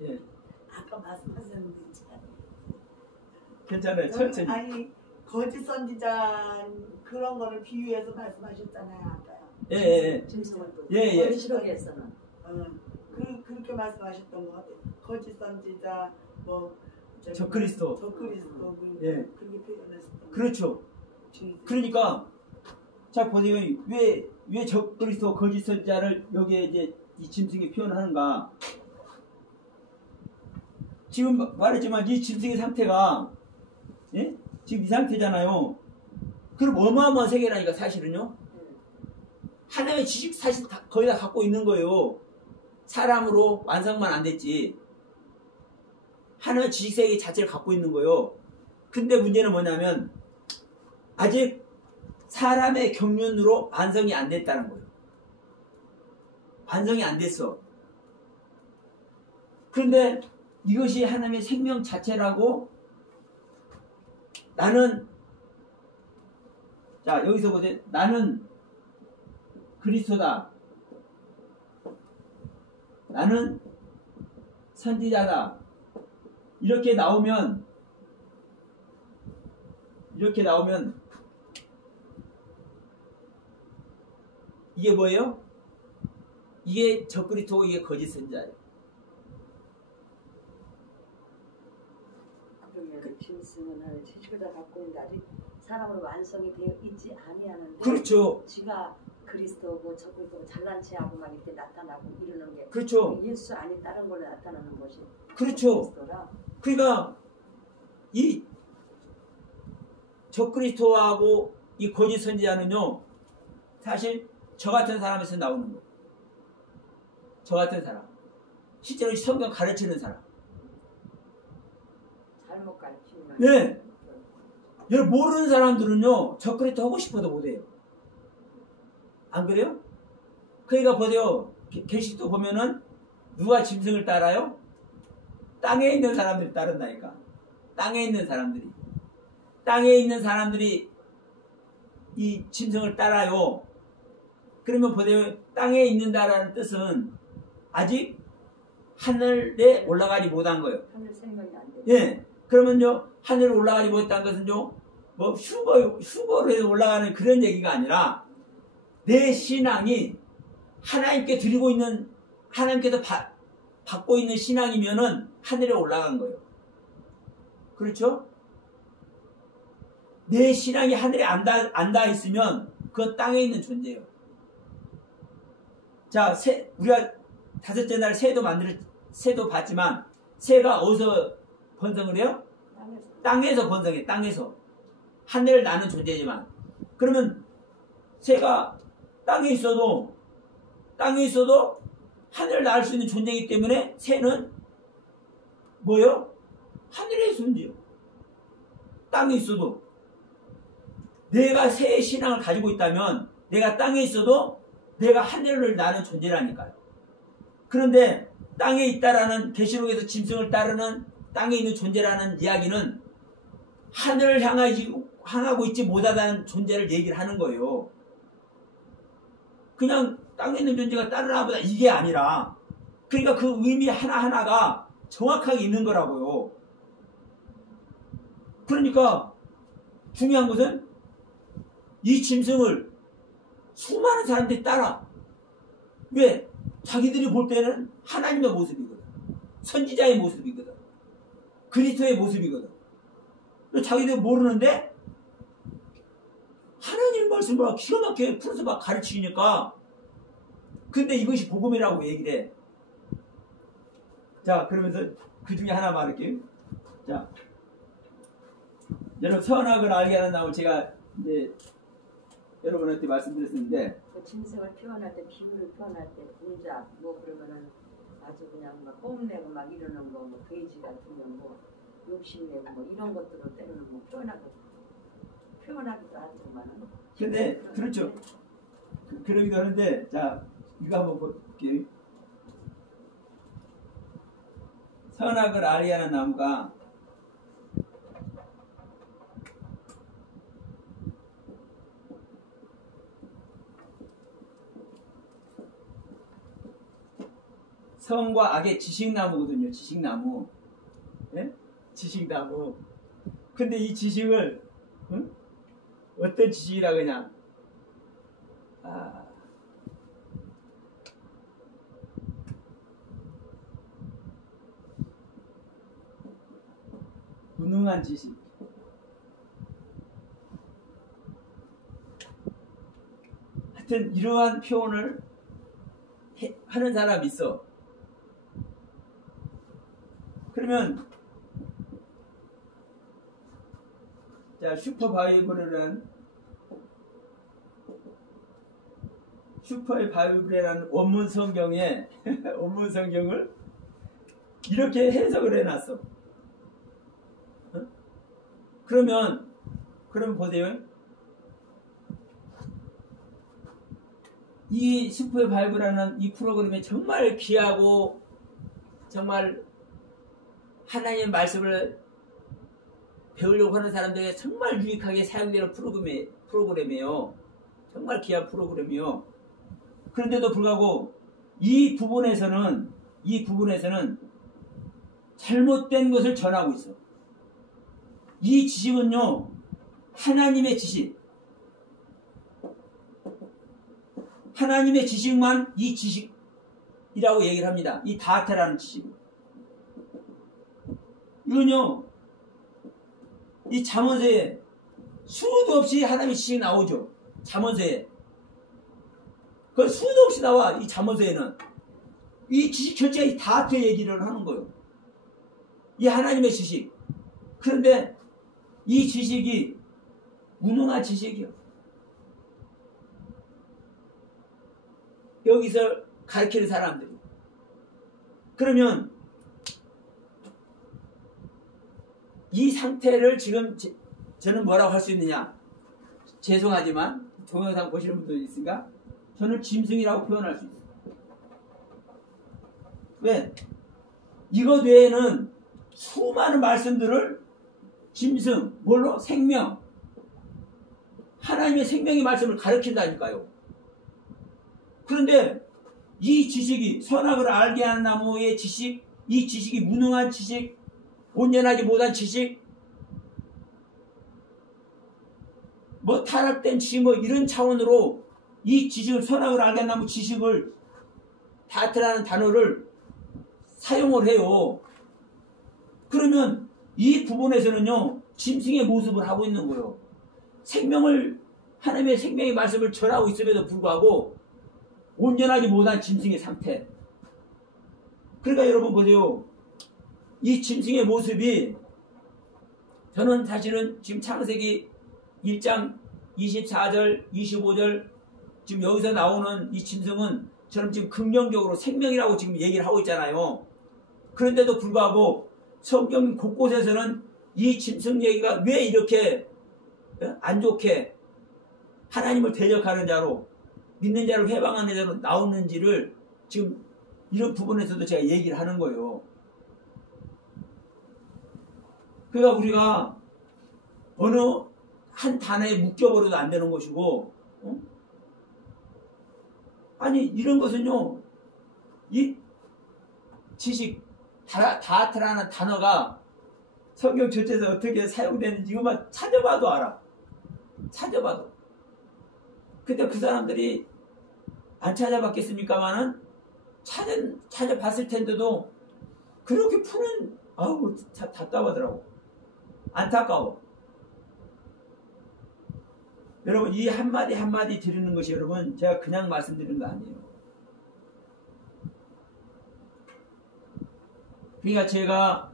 예. 아까 말씀하셨는데 참. 괜찮아요. 천천히. 아니, 거짓 선지자 그런 거를 비유해서 말씀하셨잖아요, 아까요. 예. 짐승을 또 예. 거짓으로서는 그렇게 말씀하셨던 것 같아요. 거짓 선지자, 적그리스도. 예. 그렇게 표현했었던. 그렇죠. 그러니까 자 보세요. 왜 적그리스도 거짓 선지자를 여기에 이제 이 짐승이 표현하는가? 지금 말했지만 이 짐승의 상태가, 예? 지금 이 상태잖아요. 그럼 어마어마한 세계라니까 사실은요. 하나님의 지식 사실 거의 다 갖고 있는 거예요. 사람으로 완성만 안 됐지. 하나님의 지식 세계 자체를 갖고 있는 거예요. 근데 문제는 뭐냐면 아직 사람의 경륜으로 완성이 안 됐다는 거예요. 완성이 안 됐어. 그런데 이것이 하나님의 생명 자체라고, 나는, 자 여기서 보세요. 나는 그리스도다. 나는 선지자다. 이렇게 나오면 이게 뭐예요? 이게 적그리스도고 이게 거짓 선지자예요. 그러면 짐승은 하나님 지식을 다 갖고 있는데 아직 사람으로 완성이 되어 있지 아니하는데, 그렇죠. 지가 그리스도고 적그리스도고 잘난 체하고 막 이렇게 나타나고 이러는 게, 그렇죠. 예수 아닌 다른 걸로 나타나는 것이 그렇죠. 그리스도라. 그러니까 이 적그리스도하고 이 거짓 선지자는요, 사실 저 같은 사람에서 나오는 거예요. 저 같은 사람. 실제로 성경 가르치는 사람. 잘못 가르치면. 네. 여러분 모르는 사람들은요. 저 그렇게 하고 싶어도 못해요. 안 그래요? 그러니까 보세요. 계시도 보면은 누가 짐승을 따라요? 땅에 있는 사람들이 따른다니까. 땅에 있는 사람들이. 땅에 있는 사람들이 이 짐승을 따라요. 그러면 보세요. 땅에 있는다라는 뜻은 아직 하늘에 올라가지 못한 거예요. 하늘 생명이 안 돼. 예. 그러면요, 하늘에 올라가지 못한 것은요, 뭐 휴거로 해서 올라가는 그런 얘기가 아니라 내 신앙이 하나님께 드리고 있는, 하나님께서 받고 있는 신앙이면은 하늘에 올라간 거예요. 그렇죠? 내 신앙이 하늘에 안 닿아 있으면 그 땅에 있는 존재예요. 자, 우리가 다섯째 날 새도 봤지만 새가 어디서 번성을 해요? 땅에서 번성해. 땅에서. 하늘을 나는 존재지만. 그러면 새가 땅에 있어도 하늘을 날 수 있는 존재이기 때문에 새는 뭐예요? 하늘의 존재예요. 땅에 있어도. 내가 새의 신앙을 가지고 있다면 내가 땅에 있어도 내가 하늘을 나는 존재라니까요. 그런데 땅에 있다라는 계시록에서 짐승을 따르는 땅에 있는 존재라는 이야기는 하늘을 향하고 있지 못하다는 존재를 얘기를 하는 거예요. 그냥 땅에 있는 존재가 따르나 보다 이게 아니라 그러니까 그 의미 하나하나가 정확하게 있는 거라고요. 그러니까 중요한 것은 이 짐승을 수많은 사람들이 따라. 왜? 자기들이 볼 때는 하나님의 모습이거든. 선지자의 모습이거든. 그리스도의 모습이거든. 자기들 모르는데 하나님 말씀을 막 기가 막히게 풀어서 막 가르치니까 근데 이것이 복음이라고 얘기를 해. 자, 그러면서 그 중에 하나 말할게요. 자, 여러분 선악을 알게 하는 나무 제가 이제 여러분한테 말씀드렸는데 그 짐승을 표현할 때 비유를 표현할 때 분자 뭐 그러면은 아주 그냥 막 뽐내고 막 이러는 거 뭐 돼지 같은 거 뭐 욕심내고 뭐 이런 것들을 때로는 뭐 표현하기도 하지만은 근데 그렇죠. 그러기도 하는데 자 이거 한번 볼게요. 선악을 알게 하는 나무가 선과 악의 지식나무거든요. 지식나무. 예? 지식나무. 근데 이 지식을 응? 어떤 지식이라 그냥 무능한 지식. 하여튼 이러한 표현을 하는 사람이 있어. 그러면 자 슈퍼바이블이라는 원문 성경에 원문 성경을 이렇게 해석을 해놨어. 어? 그러면 보세요. 이 슈퍼바이블이라는 이 프로그램이 정말 귀하고 정말 하나님의 말씀을 배우려고 하는 사람들에게 정말 유익하게 사용되는 프로그램이에요. 정말 귀한 프로그램이요. 그런데도 불구하고 이 부분에서는 잘못된 것을 전하고 있어. 이 지식은요, 하나님의 지식. 하나님의 지식만 이 지식이라고 얘기를 합니다. 이 다테라는 지식. 이건요, 이 잠언서에 수도 없이 하나님의 지식이 나오죠. 잠언서에. 그 수도 없이 나와, 이 잠언서에는. 이 지식 전체가 이 다테 얘기를 하는 거예요. 이 하나님의 지식. 그런데 이 지식이 무능한 지식이요. 여기서 가르치는 사람들이. 그러면 이 상태를 지금 저는 뭐라고 할 수 있느냐? 죄송하지만 동영상 보시는 분도 있으니까 저는 짐승이라고 표현할 수 있어요. 왜? 이것 외에는 수많은 말씀들을 짐승, 뭘로? 생명, 하나님의 생명의 말씀을 가르친다니까요. 그런데 이 지식이, 선악을 알게 하는 나무의 지식, 이 지식이 무능한 지식, 온전하지 못한 지식, 뭐 타락된 지식, 뭐 이런 차원으로 이 지식을, 선악을 알게 하는 나무 지식을, 다트라는 단어를 사용을 해요. 그러면 이 부분에서는요, 짐승의 모습을 하고 있는 거예요. 생명을, 하나님의 생명의 말씀을 전하고 있음에도 불구하고 온전하지 못한 짐승의 상태. 그러니까 여러분 보세요. 이 짐승의 모습이, 저는 사실은 지금 창세기 1장 24절, 25절 지금 여기서 나오는 이 짐승은 저는 지금 긍정적으로 생명이라고 지금 얘기를 하고 있잖아요. 그런데도 불구하고 성경 곳곳에서는 이 짐승 얘기가 왜 이렇게 안 좋게 하나님을 대적하는 자로, 믿는 자를 회방하는 자로 나오는지를 지금 이런 부분에서도 제가 얘기를 하는 거예요. 그러니까 우리가 어느 한 단어에 묶여버려도 안 되는 것이고, 아니 이런 것은요, 이 지식, 다트라는 단어가 성경 전체에서 어떻게 사용되는지 이것만 찾아봐도 알아. 찾아봐도. 근데 그 사람들이 안 찾아봤겠습니까마는 찾아봤을 텐데도 그렇게 푸는, 아우 답답하더라고. 안타까워. 여러분, 이 한마디 한마디 드리는 것이 여러분 제가 그냥 말씀드리는 거 아니에요. 그러니까 제가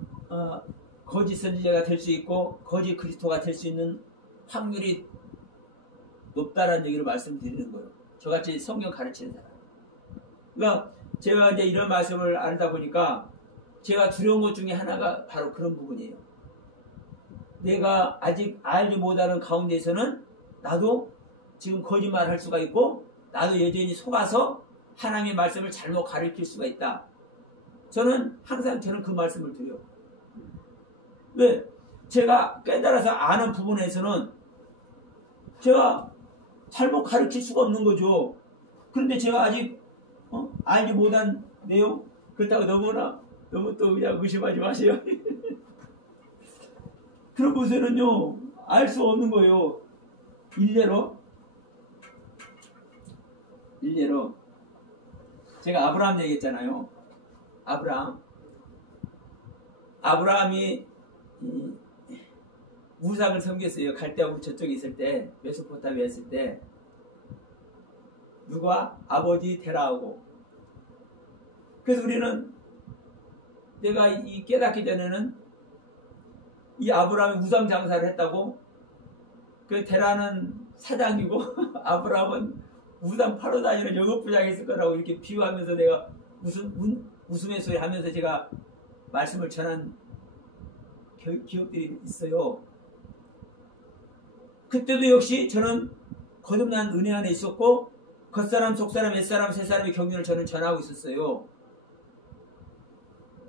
거짓 선지자가 될 수 있고 거짓 그리스도가 될 수 있는 확률이 높다라는 얘기를 말씀드리는 거예요. 저같이 성경 가르치는 사람. 그러니까 제가 이제 이런 말씀을 알다 보니까 제가 두려운 것 중에 하나가 바로 그런 부분이에요. 내가 아직 알지 못하는 가운데서는 나도 지금 거짓말을 할 수가 있고 나도 여전히 속아서 하나님의 말씀을 잘못 가르칠 수가 있다. 저는 항상 그 말씀을 드려요. 왜? 제가 깨달아서 아는 부분에서는 제가 잘못 가르칠 수가 없는 거죠. 그런데 제가 아직 알지 못한 내용, 그렇다고 너무 또 그냥 의심하지 마세요. 그런 것에는요 알 수 없는 거예요. 일례로 제가 아브라함 얘기했잖아요. 아브라함이 우상을 섬겼어요. 갈대아굴 저쪽에 있을 때, 메소포타미아에 있을 때. 누가? 아버지 데라하고. 그래서 우리는 내가 이 깨닫기 전에는 이 아브라함이 우상 장사를 했다고, 그 데라는 사장이고 아브라함은 우상 팔러 다니는 영업부장이 있을 거라고 이렇게 비유하면서 내가 웃음의 소리 하면서 제가 말씀을 전한 기억들이 있어요. 그때도 역시 저는 거듭난 은혜 안에 있었고 겉사람, 속사람, 옛사람, 새사람의 경륜을 저는 전하고 있었어요.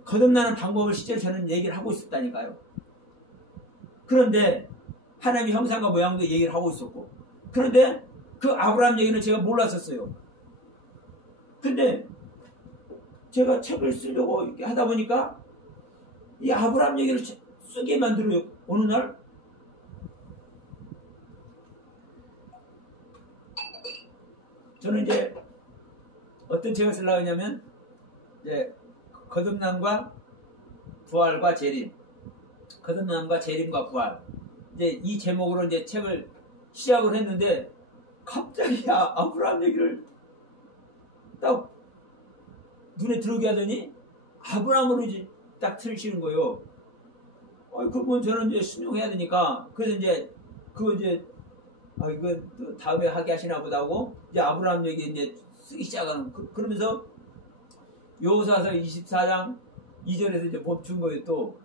거듭나는 방법을 실제로 저는 얘기를 하고 있었다니까요. 그런데 하나님의 형상과 모양도 얘기를 하고 있었고, 그런데 그 아브라함 얘기는 제가 몰랐었어요. 근데 제가 책을 쓰려고 이렇게 하다 보니까 이 아브라함 얘기를 쓰게 만들어요. 어느 날 저는 이제 어떤 책을 쓰려고 하냐면 이제 거듭남과 부활과 재림, 거듭남과 재림과 부활, 이제 이 제목으로 이제 책을 시작을 했는데 갑자기 아브라함 얘기를 딱 눈에 들어오게 하더니 아브라함으로 이제 딱 틀으시는 거예요. 그러면 저는 이제 순종해야 되니까, 그래서 이제 그거 이제 이거 다음에 하게 하시나 보다 하고 이제 아브라함 얘기 이제 쓰기 시작하는 그러면서 여호수아서 24장 2절에서 이제 멈춘 거예요. 또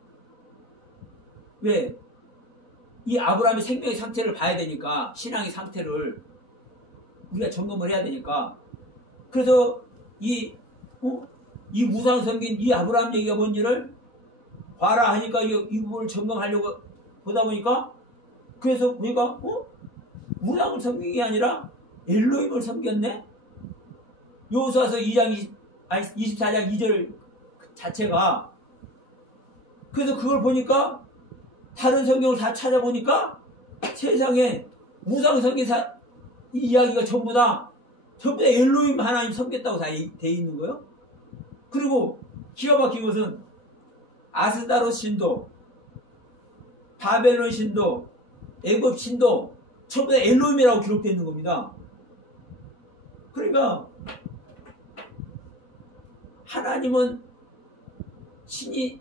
왜? 이 아브라함의 생명의 상태를 봐야 되니까 신앙의 상태를 우리가 점검을 해야 되니까 그래서 이 우상 섬긴 이 아브라함 얘기가 뭔지를 봐라 하니까 이 부분을 점검하려고 보다 보니까 그래서 우리가 우상을 섬긴 게 아니라 엘로힘을 섬겼네. 여호수아서 24장 2절 자체가 그래서 그걸 보니까 다른 성경을 다 찾아보니까 세상에 우상 섬긴 이 이야기가 전부 다 엘로힘 하나님 섬겼다고 다 돼 있는 거예요. 그리고 기가 막힌 것은 아스다롯 신도, 바벨론 신도, 애굽 신도 전부 다 엘로힘이라고 기록되어 있는 겁니다. 그러니까 하나님은 신이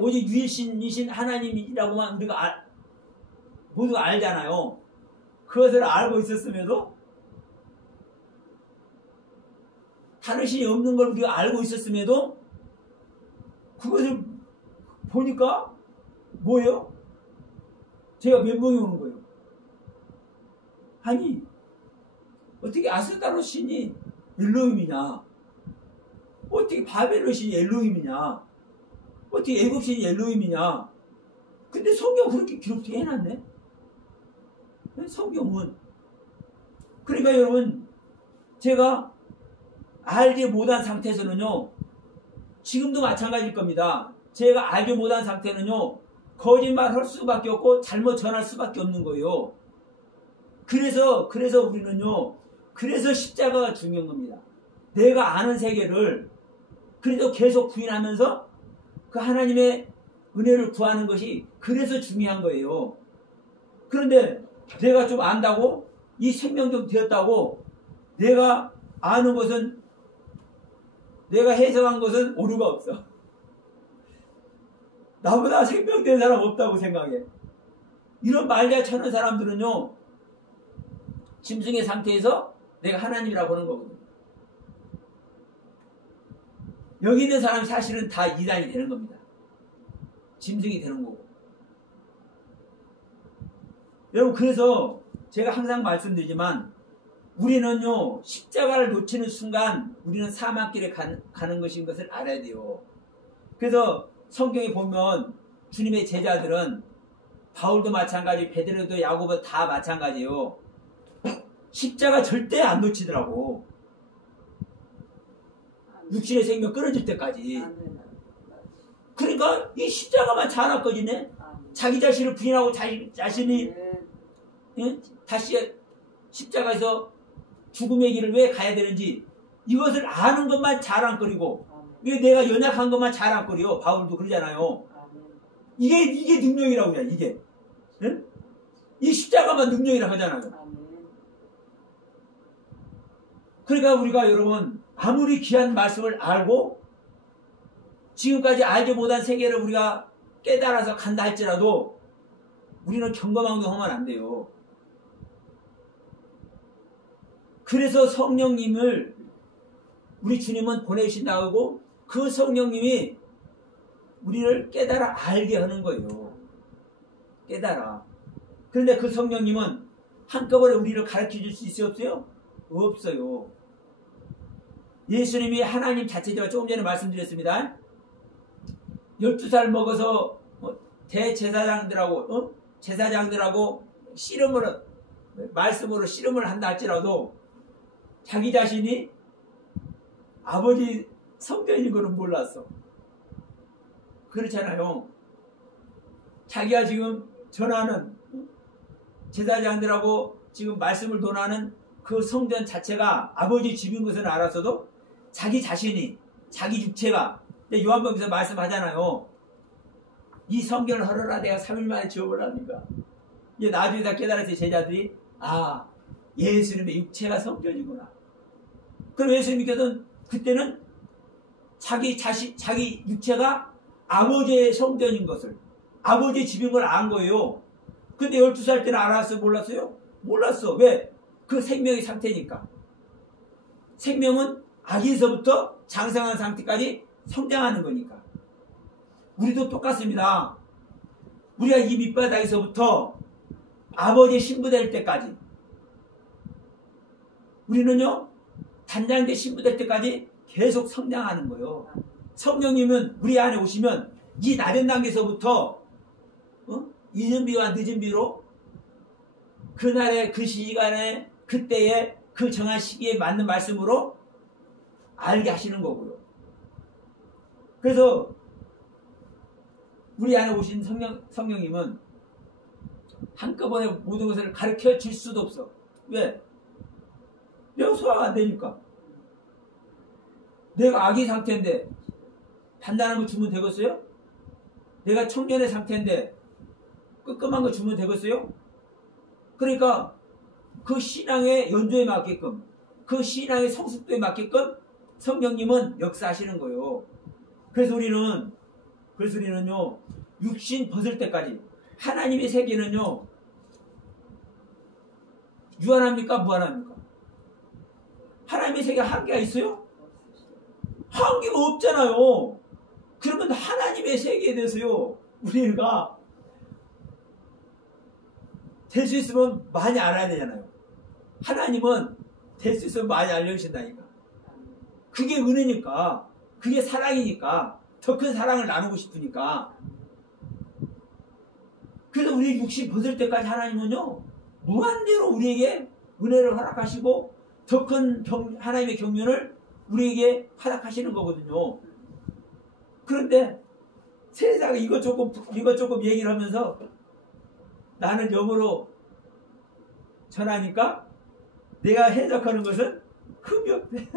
오직 유일신이신 하나님이라고만 우리가 모두가 알잖아요. 그것을 알고 있었음에도 다른 신이 없는 걸 우리가 알고 있었음에도 그것을 보니까 뭐예요? 제가 멘붕이 오는 거예요. 아니 어떻게 아스다롯 신이 엘로힘이냐? 어떻게 바벨론 신이 엘로힘이냐? 어떻게 애굽 신이 엘로힘이냐? 근데 성경 그렇게 기록되게 해놨네. 성경은 그러니까 여러분 제가 알지 못한 상태에서는요 지금도 마찬가지일 겁니다. 제가 알지 못한 상태는요 거짓말 할 수밖에 없고 잘못 전할 수밖에 없는 거예요. 그래서 우리는요 그래서 십자가가 중요한 겁니다. 내가 아는 세계를 그래도 계속 부인하면서 그 하나님의 은혜를 구하는 것이 그래서 중요한 거예요. 그런데 내가 좀 안다고 이 생명 좀 되었다고 내가 아는 것은 내가 해석한 것은 오류가 없어. 나보다 생명된 사람 없다고 생각해. 이런 말잘 쳐는 사람들은요 짐승의 상태에서 내가 하나님이라고 하는 거거든요. 여기 있는 사람이 사실은 다 이단이 되는 겁니다. 짐승이 되는 거고. 여러분 그래서 제가 항상 말씀드리지만 우리는요 십자가를 놓치는 순간 우리는 사망길에 가는 것인 것을 알아야 돼요. 그래서 성경에 보면 주님의 제자들은 바울도 마찬가지, 베드로도 야고보 다 마찬가지예요. 십자가 절대 안 놓치더라고. 육신의 생명 끊어질 때까지. 그러니까 이 십자가만 잘 안 꺼지네. 자기 자신을 부인하고 자신이 다시 십자가에서 죽음의 길을 왜 가야 되는지 이것을 아는 것만 잘 안 꺼리고 왜 내가 연약한 것만 잘 안 꺼려. 바울도 그러잖아요. 이게 능력이라고 그래. 이게 응? 이 십자가만 능력이라고 하잖아요. 그러니까 우리가 여러분 아무리 귀한 말씀을 알고 지금까지 알지 못한 세계를 우리가 깨달아서 간다 할지라도 우리는 경거망동하면 안 돼요. 그래서 성령님을 우리 주님은 보내주신다고 그 성령님이 우리를 깨달아 알게 하는 거예요. 깨달아. 그런데 그 성령님은 한꺼번에 우리를 가르쳐 줄 수 있어요? 없어요? 없어요. 예수님이 하나님 자체죠. 조금 전에 말씀드렸습니다. 12살 먹어서 대제사장들하고 제사장들하고 말씀으로 씨름을 한다 할지라도 자기 자신이 아버지 성전인 거는 몰랐어. 그렇잖아요. 자기가 지금 전하는 제사장들하고 지금 말씀을 논하는 그 성전 자체가 아버지 집인 것을 알았어도 자기 자신이 자기 육체가 요한복음에서 말씀하잖아요. 이 성전을 헐어라 내가 3일 만에 지어보랍니까? 이제 나중에 다 깨달았어요. 제자들이 예수님의 육체가 성전이구나. 그럼 예수님께서는 그때는 자기 육체가 아버지의 성전인 것을 아버지의 집인 걸 안 거예요. 근데 12살 때는 알았어요? 몰랐어요? 몰랐어. 왜? 그 생명의 상태니까. 생명은 아기에서부터 장성한 상태까지 성장하는 거니까. 우리도 똑같습니다. 우리가 이 밑바닥에서부터 아버지의 신부될 때까지, 우리는요 단장대 신부될 때까지 계속 성장하는 거예요. 성령님은 우리 안에 오시면 이 낮은 단계에서부터 이른 비와 늦은 비로 그날의 그 시간에 그때에 그 정한 시기에 맞는 말씀으로 알게 하시는 거고요. 그래서 우리 안에 오신 성령님은 한꺼번에 모든 것을 가르쳐 줄 수도 없어. 왜? 내가 소화가 안 되니까. 내가 아기 상태인데 단단한 거 주면 되겠어요? 내가 청년의 상태인데 끄끔한 거 주면 되겠어요? 그러니까 그 신앙의 연조에 맞게끔, 그 신앙의 성숙도에 맞게끔 성령님은 역사하시는 거예요. 그래서 우리는요 육신 벗을 때까지 하나님의 세계는요 유한합니까? 무한합니까? 하나님의 세계가 한계가 있어요? 한계가 없잖아요. 그러면 하나님의 세계에 대해서요 우리가 될 수 있으면 많이 알아야 되잖아요. 하나님은 될 수 있으면 많이 알려주신다니까. 그게 은혜니까, 그게 사랑이니까, 더 큰 사랑을 나누고 싶으니까. 그래서 우리 육신 벗을 때까지 하나님은요 무한대로 우리에게 은혜를 허락하시고 더 큰 하나님의 경륜을 우리에게 허락하시는 거거든요. 그런데 세상에 이것 조금 얘기를 하면서 나는 영어로 전하니까 내가 해석하는 것은 흠이 없대.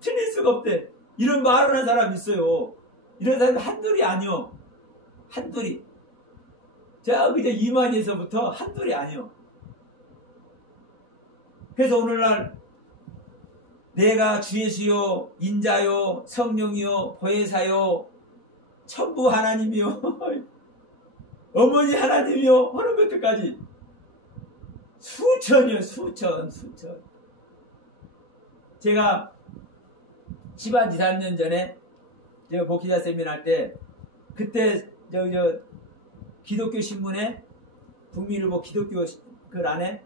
틀릴 수가 없대. 이런 말을 하는 사람이 있어요. 이런 사람이 한둘이 아니요. 한둘이. 자, 그저 이만희에서부터 한둘이 아니요. 그래서 오늘날 내가 주 예수요, 인자요, 성령이요, 보혜사요, 천부 하나님이요, 어머니 하나님이요 하는 것들까지 수천이요. 수천. 제가 13년 전에 제가 목회자 세미나 할 때 그때 저 기독교 신문에 북미일보 기독교 글 안에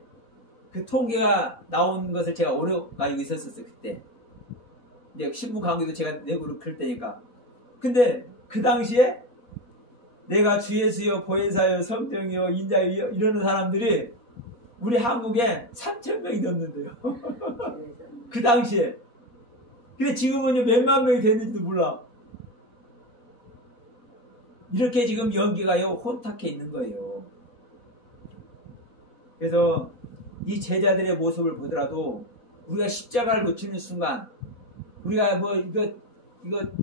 그 통계가 나온 것을 제가 오래 가지고 있었어요. 그때 이제 신문 강의도 제가 내고 그럴 때니까. 근데 그 당시에 내가 주 예수여, 보혜사여, 성령이여, 인자여 이러는 사람들이 우리 한국에 3,000명이 넘는데요. 그 당시에. 근데 지금은 몇만 명이 됐는지도 몰라. 이렇게 지금 연기가요 혼탁해 있는 거예요. 그래서 이 제자들의 모습을 보더라도 우리가 십자가를 놓치는 순간 우리가 뭐 이거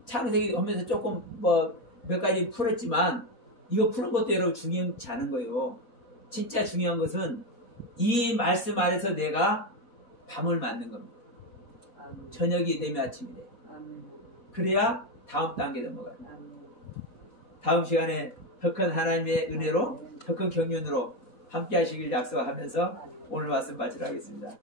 창세기 하면서 조금 뭐 몇 가지 풀었지만 이거 푸는 것도 여러분 중요치 않은 거예요. 진짜 중요한 것은 이 말씀 아래서 내가 밤을 맞는 겁니다. 저녁이 되면 아침이 돼. 그래야 다음 단계 넘어가요. 다음 시간에 더 큰 하나님의 은혜로 더 큰 경륜으로 함께 하시길 약속하면서 오늘 말씀 마치도록 하겠습니다.